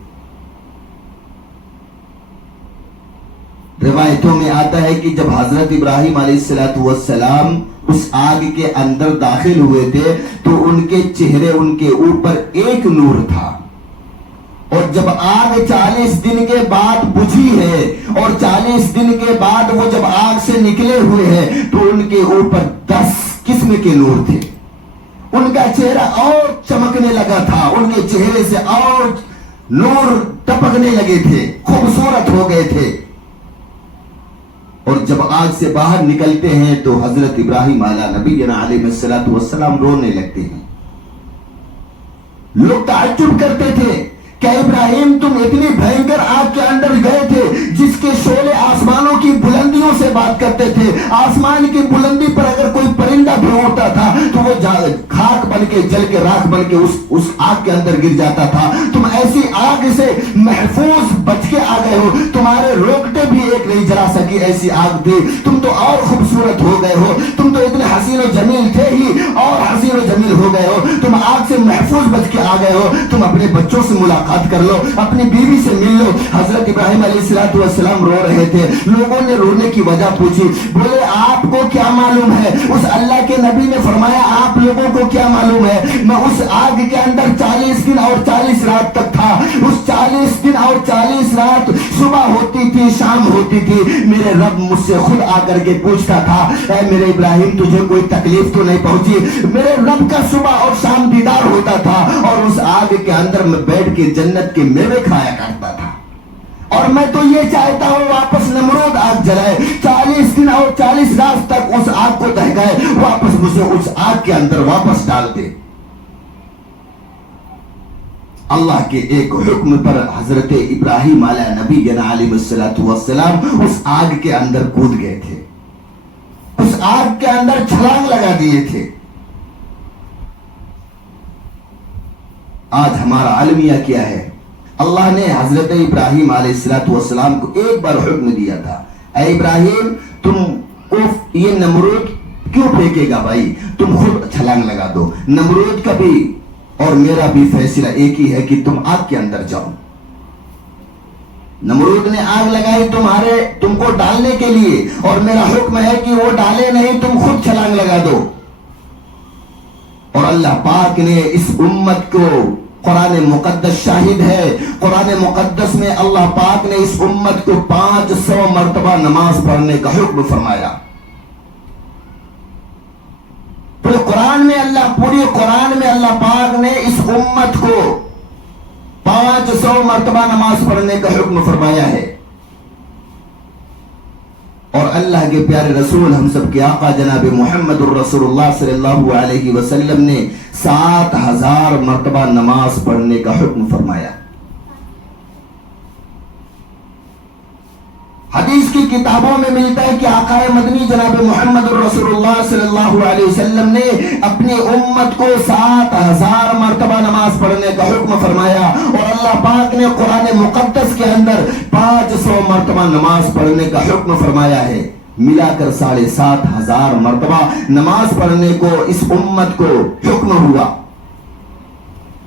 روایتوں میں آتا ہے کہ جب حضرت ابراہیم علیہ السلام اس آگ کے اندر داخل ہوئے تھے تو ان کے چہرے, ان کے اوپر ایک نور تھا. اور جب آگ 40 دن کے بعد بجھی ہے اور 40 دن کے بعد وہ جب آگ سے نکلے ہوئے ہیں تو ان کے اوپر 10 قسم کے نور تھے. ان کا چہرہ اور چمکنے لگا تھا, ان کے چہرے سے اور نور ٹپکنے لگے تھے, خوبصورت ہو گئے تھے. اور جب آگ سے باہر نکلتے ہیں تو حضرت ابراہیم نبینا علیہ السلام رونے لگتے ہیں. لوگ تعجب کرتے تھے کہ ابراہیم تم اتنی بھینکر آگ کے اندر گئے تھے جس کے شعلے آسمانوں کی بلندیوں سے بات کرتے تھے. آسمان کی بلندی پر اگر کوئی پرندہ بھی اڑتا تھا تو وہ خاک بن کے جل کے راکھ بن کے اس آگ کے اندر گر جاتا تھا. تم ایسی آگ سے محفوظ بچ کے آ گئے ہو, تمہارے روکٹے بھی ایک نہیں جلا سکی ایسی آگ تھی. تم تو اور خوبصورت ہو گئے ہو, تم تو اتنے حسین و جمیل تھے ہی اور حسین و جمیل ہو گئے ہو. تم آگ سے محفوظ بچ کے آ گئے ہو. تم اپنے بچوں سے ملاقات کر لو, اپنی بیوی سے مل لو. حضرت ابراہیم علیہ السلام رو رہے تھے. لوگوں نے رونے کی وجہ پوچھی, بولے آپ کو کیا معلوم ہے؟ اس اللہ کے نبی نے فرمایا آپ لوگوں کو کیا معلوم ہے؟ میں اس آگ کے اندر 40 دن اور 40 رات تک تھا. اس 40 دن اور 40 رات صبح ہوتی تھی, شام ہوتی تھی, میرے رب مجھ سے خود آ کر کے پوچھتا تھا اے میرے ابراہیم تجھے کوئی تکلیف تو نہیں پہنچی؟ میرے رب کا صبح اور شام دیدار ہوتا تھا اور اس آگ کے اندر میں بیٹھ کے جنت کے میوے کھایا کرتا تھا. اور میں تو یہ چاہتا ہوں واپس نمرود آگ جلائے, 40 دن اور 40 رات تک اس آگ کو دہکائے, واپس مجھے اس آگ کے اندر واپس ڈال دے. اللہ کے ایک حکم پر حضرت ابراہیم علیہ نبی علیہ السلام اس آگ کے اندر کود گئے تھے, اس آگ کے اندر چھلانگ لگا دیے تھے. آج ہمارا المیہ کیا ہے؟ اللہ نے حضرت ابراہیم علیہ السلام کو ایک بار حکم دیا تھا, اے ابراہیم تم کو یہ نمرود کیوں پھینکے گا بھائی, تم خود چھلانگ لگا دو. نمرود کا بھی اور میرا بھی فیصلہ ایک ہی ہے کہ تم آگ کے اندر جاؤ. نمرود نے آگ لگائی تم کو ڈالنے کے لیے, اور میرا حکم ہے کہ وہ ڈالے نہیں, تم خود چھلانگ لگا دو. اور اللہ پاک نے اس امت کو, قرآن مقدس شاہد ہے, قرآن مقدس میں اللہ پاک نے اس امت کو 500 مرتبہ نماز پڑھنے کا حکم فرمایا. پورے قرآن میں اللہ پاک نے اس امت کو 500 مرتبہ نماز پڑھنے کا حکم فرمایا ہے. اور اللہ کے پیارے رسول ہم سب کے آقا جناب محمد الرسول اللہ صلی اللہ علیہ وسلم نے 7000 مرتبہ نماز پڑھنے کا حکم فرمایا. حدیث کی کتابوں میں ملتا ہے کہ آقا مدنی جناب محمد الرسول اللہ صلی اللہ علیہ وسلم نے اپنی امت کو 7000 مرتبہ نماز پڑھنے کا حکم فرمایا. اور اللہ پاک نے قرآن مقدس کے اندر 500 مرتبہ نماز پڑھنے کا حکم فرمایا ہے. ملا کر 7500 مرتبہ نماز پڑھنے کو اس امت کو حکم ہوا.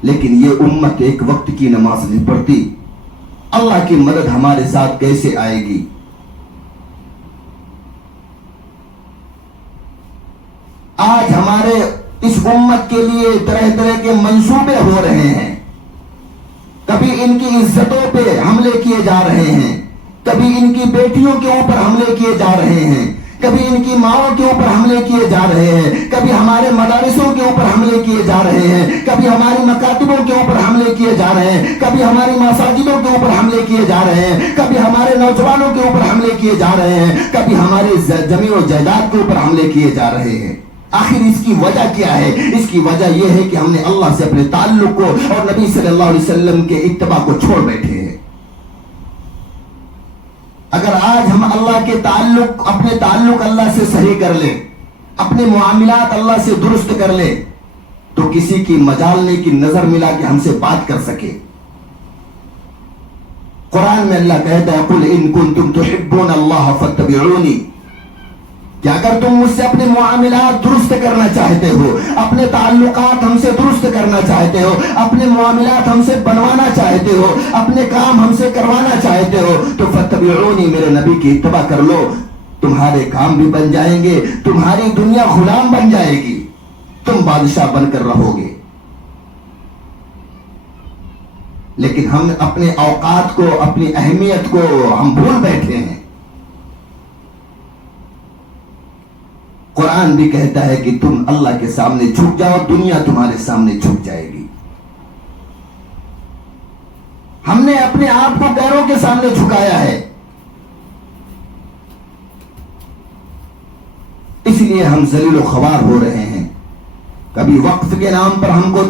لیکن یہ امت ایک وقت کی نماز نہیں پڑھتی. اللہ کی مدد ہمارے ساتھ کیسے آئے گی؟ آج ہمارے اس امت کے لیے طرح طرح کے منصوبے ہو رہے ہیں. کبھی ان کی عزتوں پہ حملے کیے جا رہے ہیں، کبھی ان کی بیٹیوں کے اوپر حملے کیے جا رہے ہیں، کبھی ان کی ماؤں کے اوپر حملے کیے جا رہے ہیں، کبھی ہمارے مدارسوں کے اوپر حملے کیے جا رہے ہیں، کبھی ہماری مکاتبوں کے اوپر حملے کیے جا رہے ہیں، کبھی ہماری مساجدوں کے اوپر حملے کیے جا رہے ہیں، کبھی ہمارے نوجوانوں کے اوپر حملے کیے جا رہے ہیں، کبھی ہماری زمین و جائیداد کے اوپر حملے کیے جا رہے ہیں۔ آخر اس کی وجہ کیا ہے؟ اس کی وجہ یہ ہے کہ ہم نے اللہ سے اپنے تعلق کو اور نبی صلی اللہ علیہ وسلم کے اتباع کو چھوڑ بیٹھے ہیں۔ اگر آج ہم اللہ کے اپنے تعلق اللہ سے صحیح کر لیں، اپنے معاملات اللہ سے درست کر لیں، تو کسی کی مجال نہیں کی نظر ملا کہ ہم سے بات کر سکے۔ قرآن میں اللہ کہتا ہے قُلْ إِن كُنتُمْ تُحِبُّونَ اللَّهَ فَاتَّبِعُونِي، کہ اگر تم مجھ سے اپنے معاملات درست کرنا چاہتے ہو، اپنے تعلقات ہم سے درست کرنا چاہتے ہو، اپنے معاملات ہم سے بنوانا چاہتے ہو، اپنے کام ہم سے کروانا چاہتے ہو، تو فَاتَّبِعُونِي، میرے نبی کی اتباع کر لو، تمہارے کام بھی بن جائیں گے، تمہاری دنیا غلام بن جائے گی، تم بادشاہ بن کر رہو گے۔ لیکن ہم اپنے اوقات کو، اپنی اہمیت کو ہم بھول بیٹھے ہیں۔ قرآن بھی کہتا ہے کہ تم اللہ کے سامنے جھک جاؤ، دنیا تمہارے سامنے جھک جائے گی۔ ہم نے اپنے آپ کو پیروں کے سامنے جھکایا ہے، اس لیے ہم ذلیل و خوار ہو رہے ہیں۔ کبھی وقف کے نام پر ہم کو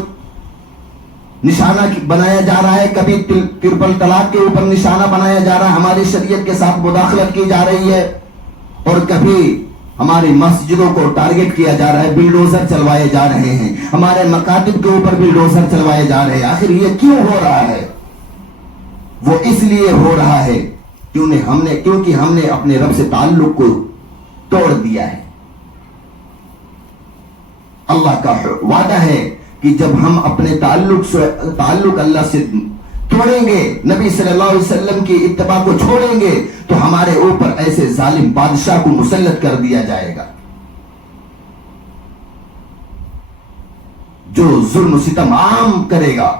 نشانہ بنایا جا رہا ہے، کبھی ٹرپل طلاق کے اوپر نشانہ بنایا جا رہا ہے، ہماری شریعت کے ساتھ مداخلت کی جا رہی ہے، اور کبھی ہماری مسجدوں کو ٹارگٹ کیا جا رہا ہے، بلڈوزر چلوائے جا رہے ہیں، ہمارے مکاتب کے اوپر بلڈوزر چلوائے جا رہے ہیں۔ آخر یہ کیوں ہو رہا ہے؟ وہ اس لیے ہو رہا ہے کیونکہ ہم نے اپنے رب سے تعلق کو توڑ دیا ہے۔ اللہ کا وعدہ ہے کہ جب ہم اپنے تعلق اللہ سے توڑیں گے، نبی صلی اللہ علیہ وسلم کی اتباع کو چھوڑیں گے، تو ہمارے اوپر ایسے ظالم بادشاہ کو مسلط کر دیا جائے گا جو ظلم و ستم عام کرے گا،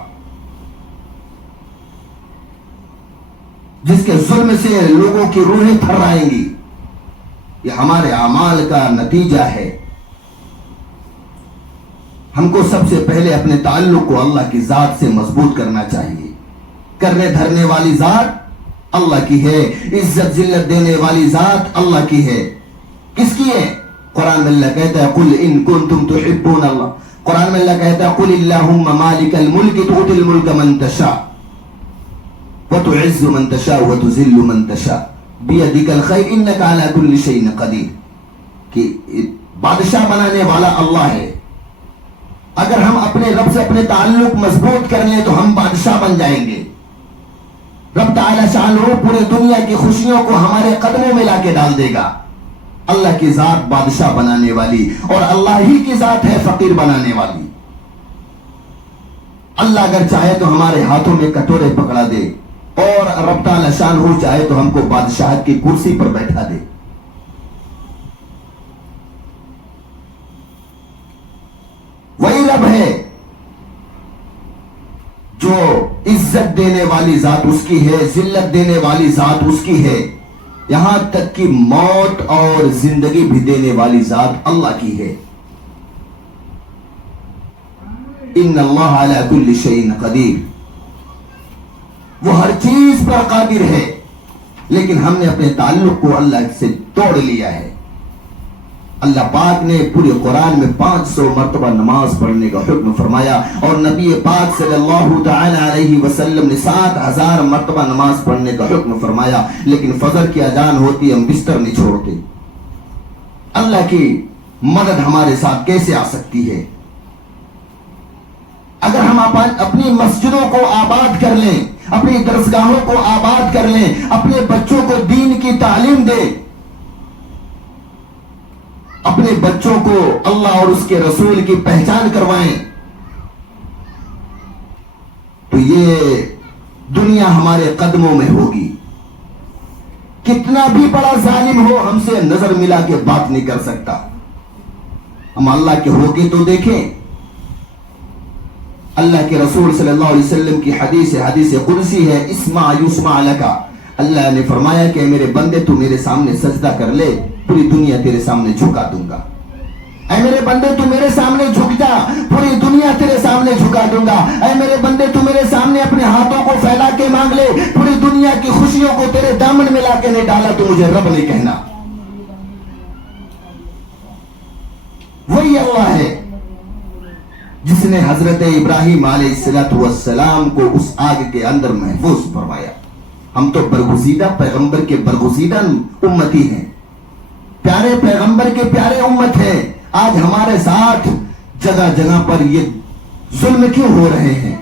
جس کے ظلم سے لوگوں کی روحیں تھرائیں گی۔ یہ ہمارے اعمال کا نتیجہ ہے۔ ہم کو سب سے پہلے اپنے تعلق کو اللہ کی ذات سے مضبوط کرنا چاہیے۔ کرنے دھرنے والی ذات اللہ کی ہے، عزت ذلت دینے والی ذات اللہ کی ہے۔ کس کی ہے؟ قرآن میں اللہ کہتا ہے قُلْ إِن كُنتُمْ تُحِبُّونَ اللَّهَ، قرآن میں اللہ کہتا ہے قُلِ اللَّهُمَّ مَالِكَ الْمُلْكِ تُؤْتِي الْمُلْكَ مَن تَشَاءُ وَتُعِزُّ مَن تَشَاءُ وَتُذِلُّ مَن تَشَاءُ بِيَدِكَ الْخَيْرُ إِنَّكَ عَلَى كُلِّ شَيْءٍ قَدِيرٌ، کہ بادشاہ بنانے والا اللہ ہے۔ اگر ہم اپنے رب سے اپنے تعلق مضبوط کر لیں تو ہم بادشاہ بن جائیں گے۔ رب تعالی شانہ پورے دنیا کی خوشیوں کو ہمارے قدموں میں لا کے ڈال دے گا۔ اللہ کی ذات بادشاہ بنانے والی، اور اللہ ہی کی ذات ہے فقیر بنانے والی۔ اللہ اگر چاہے تو ہمارے ہاتھوں میں کٹورے پکڑا دے، اور رب تعالی شانہ چاہے تو ہم کو بادشاہت کی کرسی پر بیٹھا دے۔ وہی رب ہے جو عزت دینے والی ذات اس کی ہے، ذلت دینے والی ذات اس کی ہے، یہاں تک کہ موت اور زندگی بھی دینے والی ذات اللہ کی ہے۔ ان اللہ علی کل شیء قدیر، وہ ہر چیز پر قادر ہے، لیکن ہم نے اپنے تعلق کو اللہ سے توڑ لیا ہے۔ اللہ پاک نے پورے قرآن میں 500 مرتبہ نماز پڑھنے کا حکم فرمایا، اور نبی پاک صلی اللہ تعالی علیہ وسلم نے 7000 مرتبہ نماز پڑھنے کا حکم فرمایا، لیکن فجر کی اذان ہوتی ہم بستر نہیں چھوڑتے۔ اللہ کی مدد ہمارے ساتھ کیسے آ سکتی ہے؟ اگر ہم اپنی مسجدوں کو آباد کر لیں، اپنی درسگاہوں کو آباد کر لیں، اپنے بچوں کو دین کی تعلیم دیں، اپنے بچوں کو اللہ اور اس کے رسول کی پہچان کروائیں، تو یہ دنیا ہمارے قدموں میں ہوگی۔ کتنا بھی بڑا ظالم ہو ہم سے نظر ملا کے بات نہیں کر سکتا۔ ہم اللہ کے ہو کے تو دیکھیں، اللہ کے رسول صلی اللہ علیہ وسلم کی حدیث قدسی ہے، اسمع یسمع لکا، اللہ نے فرمایا کہ میرے بندے تو میرے سامنے سجدہ کر لے، پوری دنیا تیرے سامنے جھکا دوں گا۔ اے میرے بندے تو میرے سامنے جھک جا، پوری دنیا تیرے سامنے جھکا دوں گا۔ اے میرے بندے تو میرے سامنے اپنے ہاتھوں کو پھیلا کے مانگ لے، پوری دنیا کی خوشیوں کو تیرے دامن میں لا کے نہیں ڈالا تو مجھے رب نہیں کہنا۔ وہی اللہ ہے جس نے حضرت ابراہیم علیہ السلام کو اس آگ کے اندر محفوظ فرمایا۔ ہم تو برگزیدہ پیغمبر کے برگزیدہ امتی ہیں، پیارے پیغمبر کے پیارے امت ہیں۔ آج ہمارے ساتھ جگہ جگہ پر یہ ظلم کیوں ہو رہے ہیں؟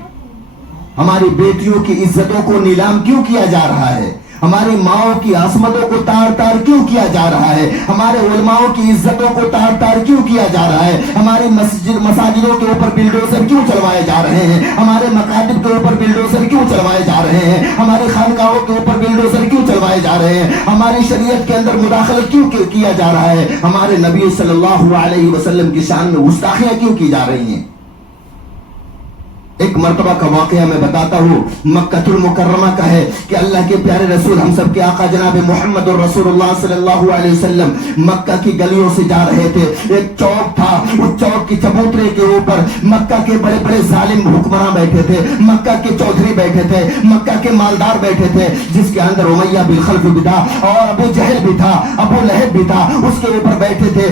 ہماری بیٹیوں کی عزتوں کو نیلام کیوں کیا جا رہا ہے؟ ہماری ماؤں کی عصمتوں کو تار تار کیوں کیا جا رہا ہے؟ ہمارے علماؤں کی عزتوں کو تار تار کیوں کیا جا رہا ہے؟ ہماری مساجدوں کے اوپر بلڈوزر کیوں چلوائے جا رہے ہیں؟ ہمارے مکاتب کے اوپر بلڈوزر کیوں چلوائے جا رہے ہیں؟ ہماری خانقاہوں کے اوپر بلڈوزر کیوں چلوائے جا رہے ہیں؟ ہماری شریعت کے اندر مداخلت کیوں کیا جا رہا ہے؟ ہمارے نبی صلی اللہ علیہ وسلم کی شان میں گستاخیاں کیوں کی جا رہی ہیں؟ ایک مرتبہ کا واقعہ میں بتاتا ہوں، مکہ المکرمہ کا ہے کہ اللہ کے پیارے رسول ہم سب کے آقا جناب محمد رسول اللہ صلی اللہ علیہ وسلم مکہ کی گلیوں سے جا رہے تھے۔ ایک چوک تھا، اس چوک کی چبوترے کے اوپر مکہ کے بڑے بڑے ظالم حکمراں بیٹھے تھے، مکہ کے چودھری بیٹھے تھے، مکہ کے مالدار بیٹھے تھے، جس کے اندر امیہ بن خلف بھی تھا اور ابو جہل بھی تھا، ابو لہب بھی تھا، اس کے اوپر بیٹھے تھے۔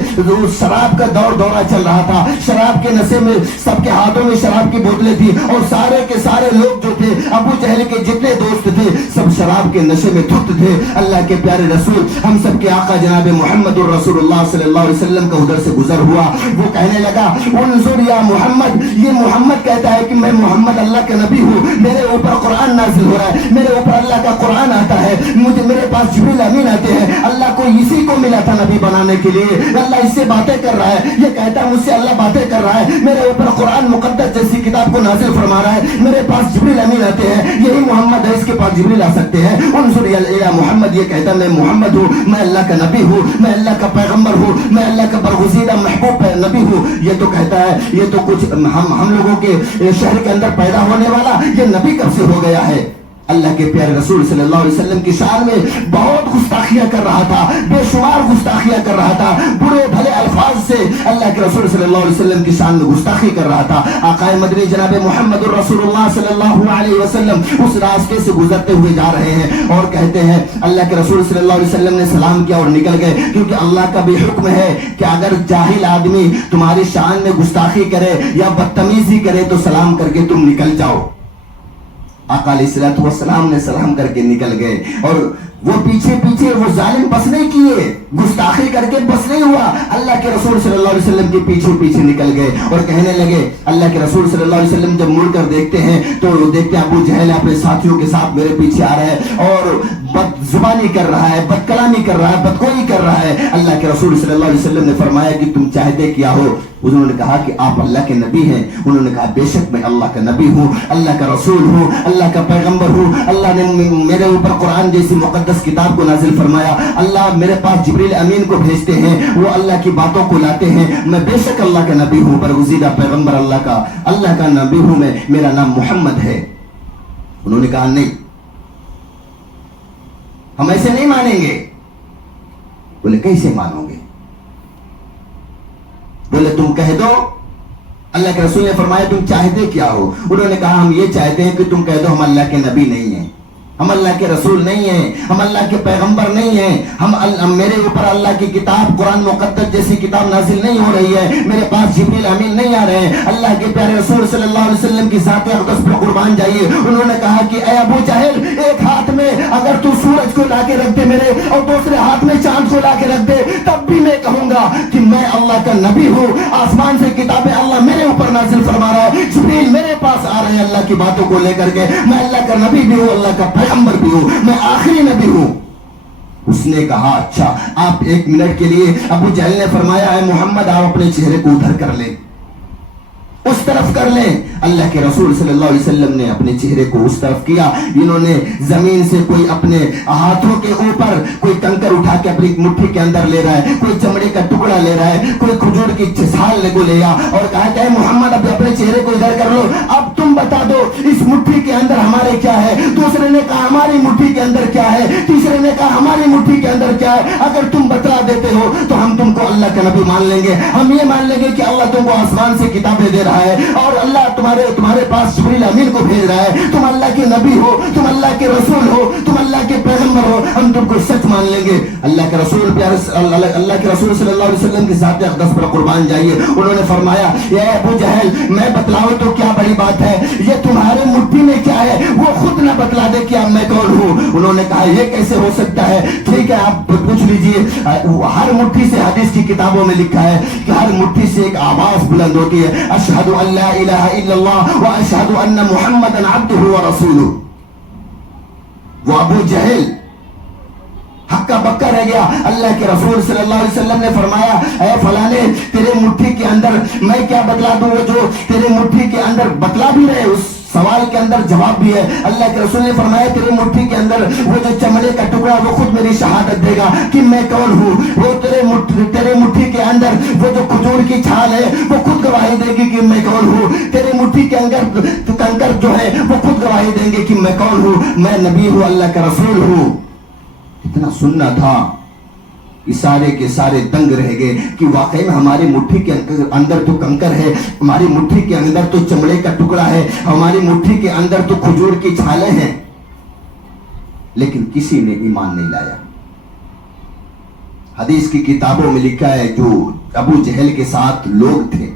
شراب کا دورہ چل رہا تھا، شراب کے نشے میں سب کے ہاتھوں میں شراب کی بوتلیں تھی اور سارے کے سارے لوگ جو تھے، ابو جہل کے جتنے دوست تھے، سب شراب کے نشے میں دھت تھے۔ اللہ کے پیارے رسول ہم سب کے آقا جناب محمد الرسول اللہ صلی اللہ علیہ وسلم کا ادھر سے گزر ہوا، وہ کہنے لگا انظر یا محمد، یہ محمد کہتا ہے کہ میں محمد اللہ کا نبی ہوں، میرے اوپر قرآن نازل ہو رہا ہے، میرے اوپر اللہ کا قرآن آتا ہے، مجھے میرے پاس جبریل امین آتے ہیں، اللہ کو اسی کو ملا تھا نبی بنانے کے لیے، اللہ اس سے باتیں کر رہا ہے، یہ کہتا ہے مجھ سے اللہ باتیں کر رہا ہے، میرے اوپر قرآن مقدس جیسی کتاب کو نازل فرما رہا ہے، میرے پاس جبریل امین آتے ہیں، یہی محمد ہے، اس کے پاس جبریل آ سکتے ہیں۔ انظر یا محمد، یہ کہتا ہے میں محمد ہوں، میں اللہ کا نبی ہوں، میں اللہ کا پیغمبر ہوں، میں اللہ کا برگزیدہ محبوب نبی ہوں۔ یہ تو کہتا ہے یہ تو کچھ ہم لوگوں کے شہر کے اندر پیدا ہونے والا یہ نبی کب سے ہو گیا ہے؟ اللہ کے پیارے رسول صلی اللہ علیہ وسلم کی شان میں بہت گستاخیاں کر رہا تھا، بے شمار گستاخیاں کر رہا تھا، برے بھلے الفاظ سے اللہ کے رسول صلی اللہ علیہ وسلم کی شان میں گستاخی کر رہا تھا۔ آقا مدنی جناب محمد الرسول اللہ صلی اللہ علیہ وسلم اس راستے سے گزرتے ہوئے جا رہے ہیں اور کہتے ہیں، اللہ کے رسول صلی اللہ علیہ وسلم نے سلام کیا اور نکل گئے، کیونکہ اللہ کا بھی حکم ہے کہ اگر جاہل آدمی تمہاری شان میں گستاخی کرے یا بدتمیزی کرے تو سلام کر کے تم نکل جاؤ۔ آقا علیہ الصلوۃ والسلام نے سلام کر کے نکل گئے اور وہ پیچھے پیچھے وہ ظالم بس نہیں کیے، گستاخی کر کے بس نہیں ہوا، اللہ کے رسول صلی اللہ علیہ وسلم کے پیچھے پیچھے نکل گئے اور کہنے لگے، اللہ کے رسول صلی اللہ علیہ وسلم جب مڑ کر دیکھتے ہیں تو دیکھتے ہیں ابو جہل اپنے ساتھیوں کے ساتھ میرے پیچھے آ رہا ہے اور بد زبانی کر رہا ہے، بد کلامی کر رہا ہے، بدگوئی کر رہا ہے۔ اللہ کے رسول صلی اللہ علیہ وسلم نے فرمایا کہ تم چاہتے کیا ہو؟ انہوں نے کہا کہ آپ اللہ کے نبی ہیں۔ انہوں نے کہا بے شک میں اللہ کا نبی ہوں، اللہ کا رسول ہوں، اللہ کا پیغمبر ہوں، اللہ نے میرے اوپر قرآن جیسی مقدس کتاب کو نازل فرمایا، اللہ میرے پاس جبریل امین کو بھیجتے ہیں، وہ اللہ کی باتوں کو لاتے ہیں، میں بے شک اللہ کا نبی ہوں، برگزیدہ پیغمبر اللہ کا نبی ہوں، میں میرا نام محمد ہے۔ انہوں نے کہا نہیں، ہم ایسے نہیں مانیں گے۔ بولے کیسے مانو گے؟ بولے تم کہہ دو، اللہ کے رسول نے فرمایا تم چاہتے کیا ہو؟ انہوں نے کہا ہم یہ چاہتے ہیں کہ تم کہہ دو ہم اللہ کے نبی نہیں ہیں، ہم اللہ کے رسول نہیں ہیں، ہم اللہ کے پیغمبر نہیں ہیں، میرے اوپر اللہ کی کتاب قرآن مقدس جیسی کتاب نازل نہیں ہو رہی ہے، میرے پاس جبریل امین نہیں آ رہے ہیں، اللہ کے پیارے رسول صلی اللہ علیہ وسلم کی ذات اقدس پر قربان جائیے۔ انہوں نے کہا کہ اے ابو جہل، ایک ہاتھ میں اگر تو سورج کو لا کے رکھ دے میرے اور دوسرے ہاتھ میں چاند کو لا کے رکھ دے، تب بھی میں کہوں گا کہ میں اللہ کا نبی ہوں، آسمان سے کتابیں اللہ میرے اوپر نازل فرما رہا ہے، جبریل میرے پاس آ رہے ہیں اللہ کی باتوں کو لے کر کے، میں اللہ کا نبی بھی ہوں، اللہ کا پیغمبر بھی ہوں، میں آخری نبی ہوں۔ اس نے کہا اچھا آپ ایک منٹ کے لیے، ابو جہل نے فرمایا اے محمد آپ اپنے چہرے کو ادھر کر لیں۔ اس طرف کر لیں. اللہ کے رسول صلی اللہ علیہ وسلم نے اپنے چہرے کو اس طرف کیا. انہوں نے زمین سے کوئی اپنے ہاتھوں کے اوپر کوئی کنکر اٹھا کے اپنی مٹھی کے اندر لے رہا ہے, کوئی چمڑے کا ٹکڑا لے رہا ہے, کوئی کھجور کی چھال کو لیا اور کہا کہ اے محمد اب اپنے چہرے کو ادھر کر لو, اب تم بتا دو اس مٹھی کے اندر ہمارے کیا ہے. دوسرے نے کہا ہماری مٹھی کے اندر کیا ہے. تیسرے نے کہا ہماری مٹھی کے اندر کیا ہے. اگر تم بتلا دیتے ہو تو ہم تم کو اللہ کا نبی مان لیں گے, ہم یہ مان لیں گے کہ اللہ تم کو آسمان سے کتابیں دے رہا ہے اور اللہ تمہارے پاس جبریل امین کو بھیج رہا ہے, تم اللہ کے نبی ہو, تم اللہ کے رسول ہو, تم اللہ کے پیغمبر ہو, ہم تم کو سچ مان لیں گے. اللہ کے رسول صلی اللہ علیہ وسلم کی ذات اقدس پر قربان جائیے, انہوں نے فرمایا اے ابو جہل میں بتلاؤں تو کیا بڑی بات ہے, یہ تمہارے مٹھی میں کیا ہے وہ خود نہ بتلا دے کہ اب میں کون ہوں. انہوں نے کہا یہ کیسے ہو سکتا ہے, ٹھیک ہے آپ پوچھ لیجئے. ہر مٹھی سے حدیث کی کتابوں میں لکھا ہے کہ ہر مٹھی سے ایک آواز بلند ہوتی ہے, اشہد ان لا الہ الا اللہ و اشہد ان محمدا عبدہ و رسولہ. وہ ابو جہل ہکا بکا رہ گیا. اللہ کے رسول صلی اللہ علیہ وسلم نے فرمایا اے فلانے تیرے مٹھی کے اندر میں کیا بتلا دوں, وہ جو تیرے مٹھی کے اندر بتلا بھی رہے اس سوال کے اندر جواب بھی ہے. اللہ کے رسول نے فرمایا تیرے مٹھی کے اندر وہ جو چمڑے کا ٹکڑا وہ خود میری شہادت دے گا کہ میں کون ہوں. وہ تیرے مٹھی کے اندر وہ جو کھجور کی چھال ہے وہ خود گواہی دے گی کہ میں کون ہوں. تیرے مٹھی کے اندر کنکر جو ہے وہ خود گواہی دیں گے کہ میں کون ہوں, میں نبی ہوں, اللہ کا رسول ہوں. اتنا سننا تھا یہ سارے کے سارے دنگ رہ گئے کہ واقعی میں ہماری مٹھی کے اندر تو کنکر ہے, ہماری مٹھی کے اندر تو چمڑے کا ٹکڑا ہے, ہماری مٹھی کے اندر تو کھجور کی چھالیں ہیں, لیکن کسی نے ایمان نہیں لایا. حدیث کی کتابوں میں لکھا ہے جو ابو جہل کے ساتھ لوگ تھے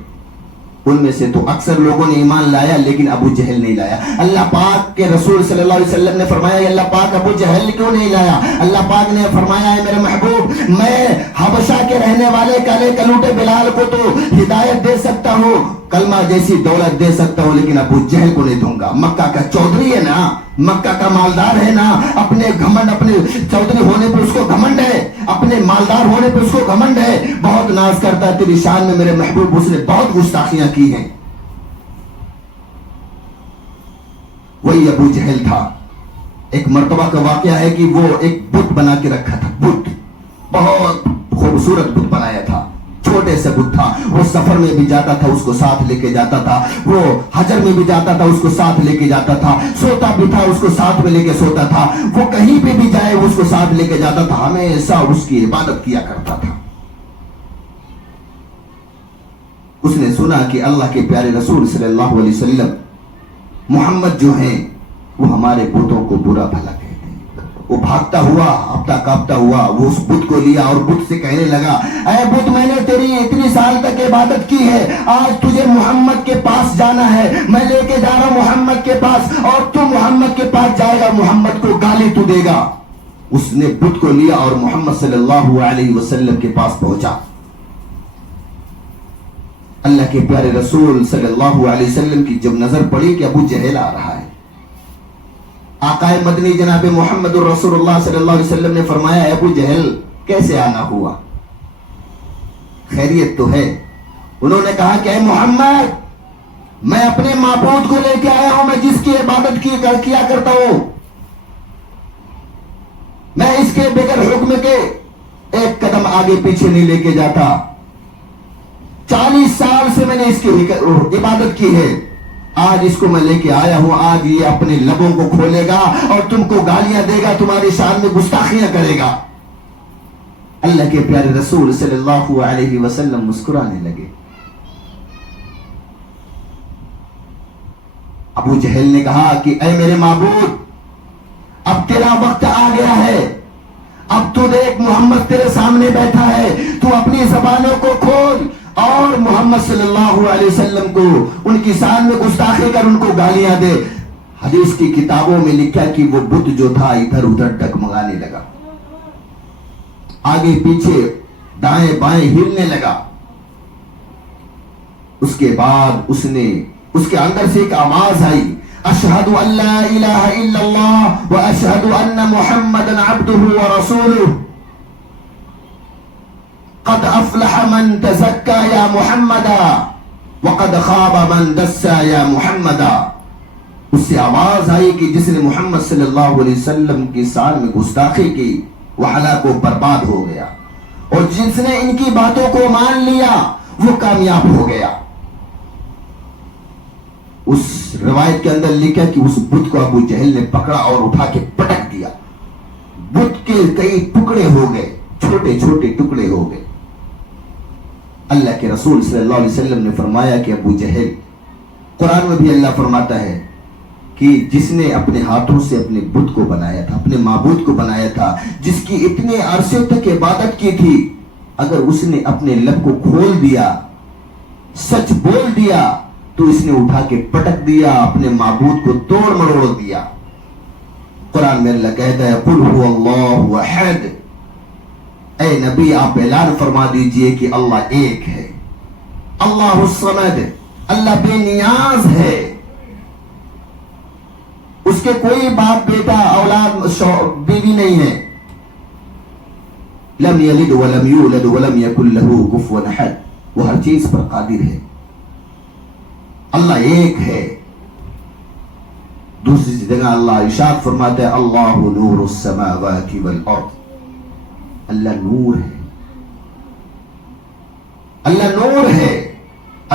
ان میں سے تو اکثر لوگوں نے ایمان لایا لیکن ابو جہل نہیں لایا. اللہ پاک کے رسول صلی اللہ علیہ وسلم نے فرمایا اللہ پاک ابو جہل کیوں نہیں لایا. اللہ پاک نے فرمایا ہے میرے محبوب میں حبشہ کے رہنے والے کالے کلوٹے بلال کو تو ہدایت دے سکتا ہوں, کلمہ جیسی دولت دے سکتا ہوں, لیکن ابو جہل کو نہیں دوں گا. مکہ کا چودھری ہے نا, مکہ کا مالدار ہے نا, اپنے گھمنڈ اپنے چودھری ہونے پہ اس کو گھمنڈ ہے, اپنے مالدار ہونے پہ اس کو گھمنڈ ہے, بہت ناز کرتا ہے تیری شان میں میرے محبوب. اس نے بہت گستاخیاں کی ہیں. وہی ابو جہل تھا. ایک مرتبہ کا واقعہ ہے کہ وہ ایک بت بنا کے رکھا تھا, بت بہت خوبصورت بت بنایا تھا, چھوٹے سے بت تھا. وہ سفر میں بھی جاتا تھا اس کو ساتھ لے کے جاتا تھا, وہ حجر میں بھی جاتا تھا اس کو ساتھ لے کے جاتا تھا, سوتا بھی تھا اس کو ساتھ میں لے کے سوتا تھا, وہ کہیں پہ بھی جائے اس کو ساتھ لے کے جاتا تھا, ہمیشہ اس کی عبادت کیا کرتا تھا. اس نے سنا کہ اللہ کے پیارے رسول صلی اللہ علیہ وسلم محمد جو ہیں وہ ہمارے بتوں کو برا بھلا کہتے ہیں. وہ بھاگتا ہوا ہفتہ کاپتا ہوا وہ اس بت کو لیا اور بت سے کہنے لگا اے بت میں نے تیری اتنی سال تک عبادت کی ہے, آج تجھے محمد کے پاس جانا ہے, میں لے کے جا رہا ہوں محمد کے پاس اور تو محمد کے پاس جائے گا, محمد کو گالی تو دے گا. اس نے بت کو لیا اور محمد صلی اللہ علیہ وسلم کے پاس پہنچا. اللہ کے پیارے رسول صلی اللہ علیہ وسلم کی جب نظر پڑی کہ ابو جہل آ رہا ہے, آقائے مدنی جناب محمد الرسول اللہ صلی اللہ علیہ وسلم نے فرمایا ابو جہل کیسے آنا ہوا, خیریت تو ہے. انہوں نے کہا کہ اے محمد میں اپنے معبود کو لے کے آیا ہوں, میں جس کی عبادت کیا کرتا ہوں, میں اس کے بغیر حکم کے ایک قدم آگے پیچھے نہیں لے کے جاتا. 40 سال سے میں نے اس کی عبادت کی ہے, آج اس کو میں لے کے آیا ہوں, آج یہ اپنے لبوں کو کھولے گا اور تم کو گالیاں دے گا, تمہاری شان میں گستاخیاں کرے گا. اللہ کے پیارے رسول صلی اللہ علیہ وسلم مسکرانے لگے. ابو جہل نے کہا کہ اے میرے معبود اب تیرا وقت آ گیا ہے, اب تو دیکھ محمد تیرے سامنے بیٹھا ہے, تو اپنی زبانوں کو کھول اور محمد صلی اللہ علیہ وسلم کو ان کی شان میں گستاخی کر, ان کو گالیاں دے. حدیث کی کتابوں میں لکھا کہ وہ بت جو تھا ادھر ادھر ڈگمگانے لگا, آگے پیچھے دائیں بائیں ہلنے لگا. اس کے بعد اس کے اندر سے ایک آواز آئی, اشہد ان لا الہ الا اللہ و اشہد ان محمدا عبدہ و رسولہ, قد افلح من تزکا یا محمدا. وقد خاب من دسا یا محمدا، اس سے آواز آئی کہ جس نے محمد صلی اللہ علیہ وسلم کی شان میں گستاخی کی وہ ہلاک و برباد ہو گیا، اور جس نے ان کی باتوں کو مان لیا وہ کامیاب ہو گیا۔ اس روایت کے اندر لکھا کہ اس بت کو ابو جہل نے پکڑا اور اٹھا کے پٹک دیا، بت کے کئی ٹکڑے ہو گئے، چھوٹے چھوٹے ٹکڑے ہو گئے۔ اللہ کے رسول صلی اللہ علیہ وسلم نے فرمایا کہ ابو جہل، قرآن میں بھی اللہ فرماتا ہے کہ جس نے اپنے ہاتھوں سے اپنے بت کو بنایا تھا، اپنے معبود کو بنایا تھا، جس کی اتنے عرصے تک عبادت کی تھی، اگر اس نے اپنے لب کو کھول دیا، سچ بول دیا، تو اس نے اٹھا کے پٹک دیا، اپنے معبود کو توڑ مروڑ دیا۔ قرآن میں اللہ کہتا ہے قل هو اللہ احد، اے نبی آپ اعلان فرما دیجئے کہ اللہ ایک ہے، اللہ الصمد، اللہ بے نیاز ہے، اس کے کوئی باپ بیٹا اولاد بیوی نہیں ہے، لم یلد ولم یولد ولم یکن له کفوا احد، وہ ہر چیز پر قادر ہے، اللہ ایک ہے۔ دوسری جگہ اللہ ارشاد فرماتا ہے اللہ نور السماوات والارض، اللہ نور ہے، اللہ نور ہے،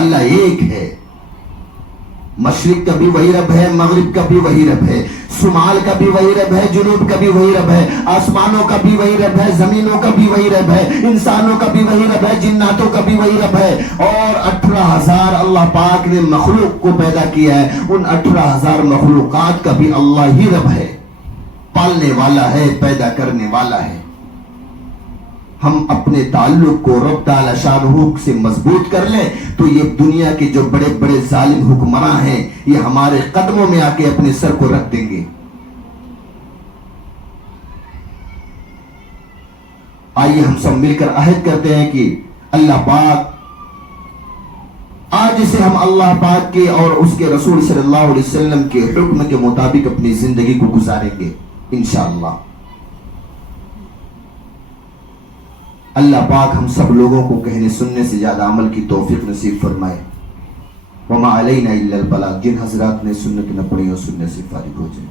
اللہ ایک ہے۔ مشرق کا بھی وہی رب ہے، مغرب کا بھی وہی رب ہے، شمال کا بھی وہی رب ہے، جنوب کا بھی وہی رب ہے، آسمانوں کا بھی وہی رب ہے، زمینوں کا بھی وہی رب ہے، انسانوں کا بھی وہی رب ہے، جناتوں کا بھی وہی رب ہے، اور 18,000 اللہ پاک نے مخلوق کو پیدا کیا ہے، ان 18,000 مخلوقات کا بھی اللہ ہی رب ہے، پالنے والا ہے، پیدا کرنے والا ہے۔ ہم اپنے تعلق کو رب تعالی شانہ سے مضبوط کر لیں تو یہ دنیا کے جو بڑے بڑے ظالم حکمراں ہیں یہ ہمارے قدموں میں آ کے اپنے سر کو رکھ دیں گے۔ آئیے ہم سب مل کر عہد کرتے ہیں کہ اللہ پاک آج سے ہم اللہ پاک کے اور اس کے رسول صلی اللہ علیہ وسلم کے حکم کے مطابق اپنی زندگی کو گزاریں گے انشاءاللہ۔ اللہ پاک ہم سب لوگوں کو کہنے سننے سے زیادہ عمل کی توفیق نصیب فرمائے۔ وما علینا الا البلاغ، جن حضرات نے سنت نہ پڑھی اور سننے سے فارغ ہو جائے۔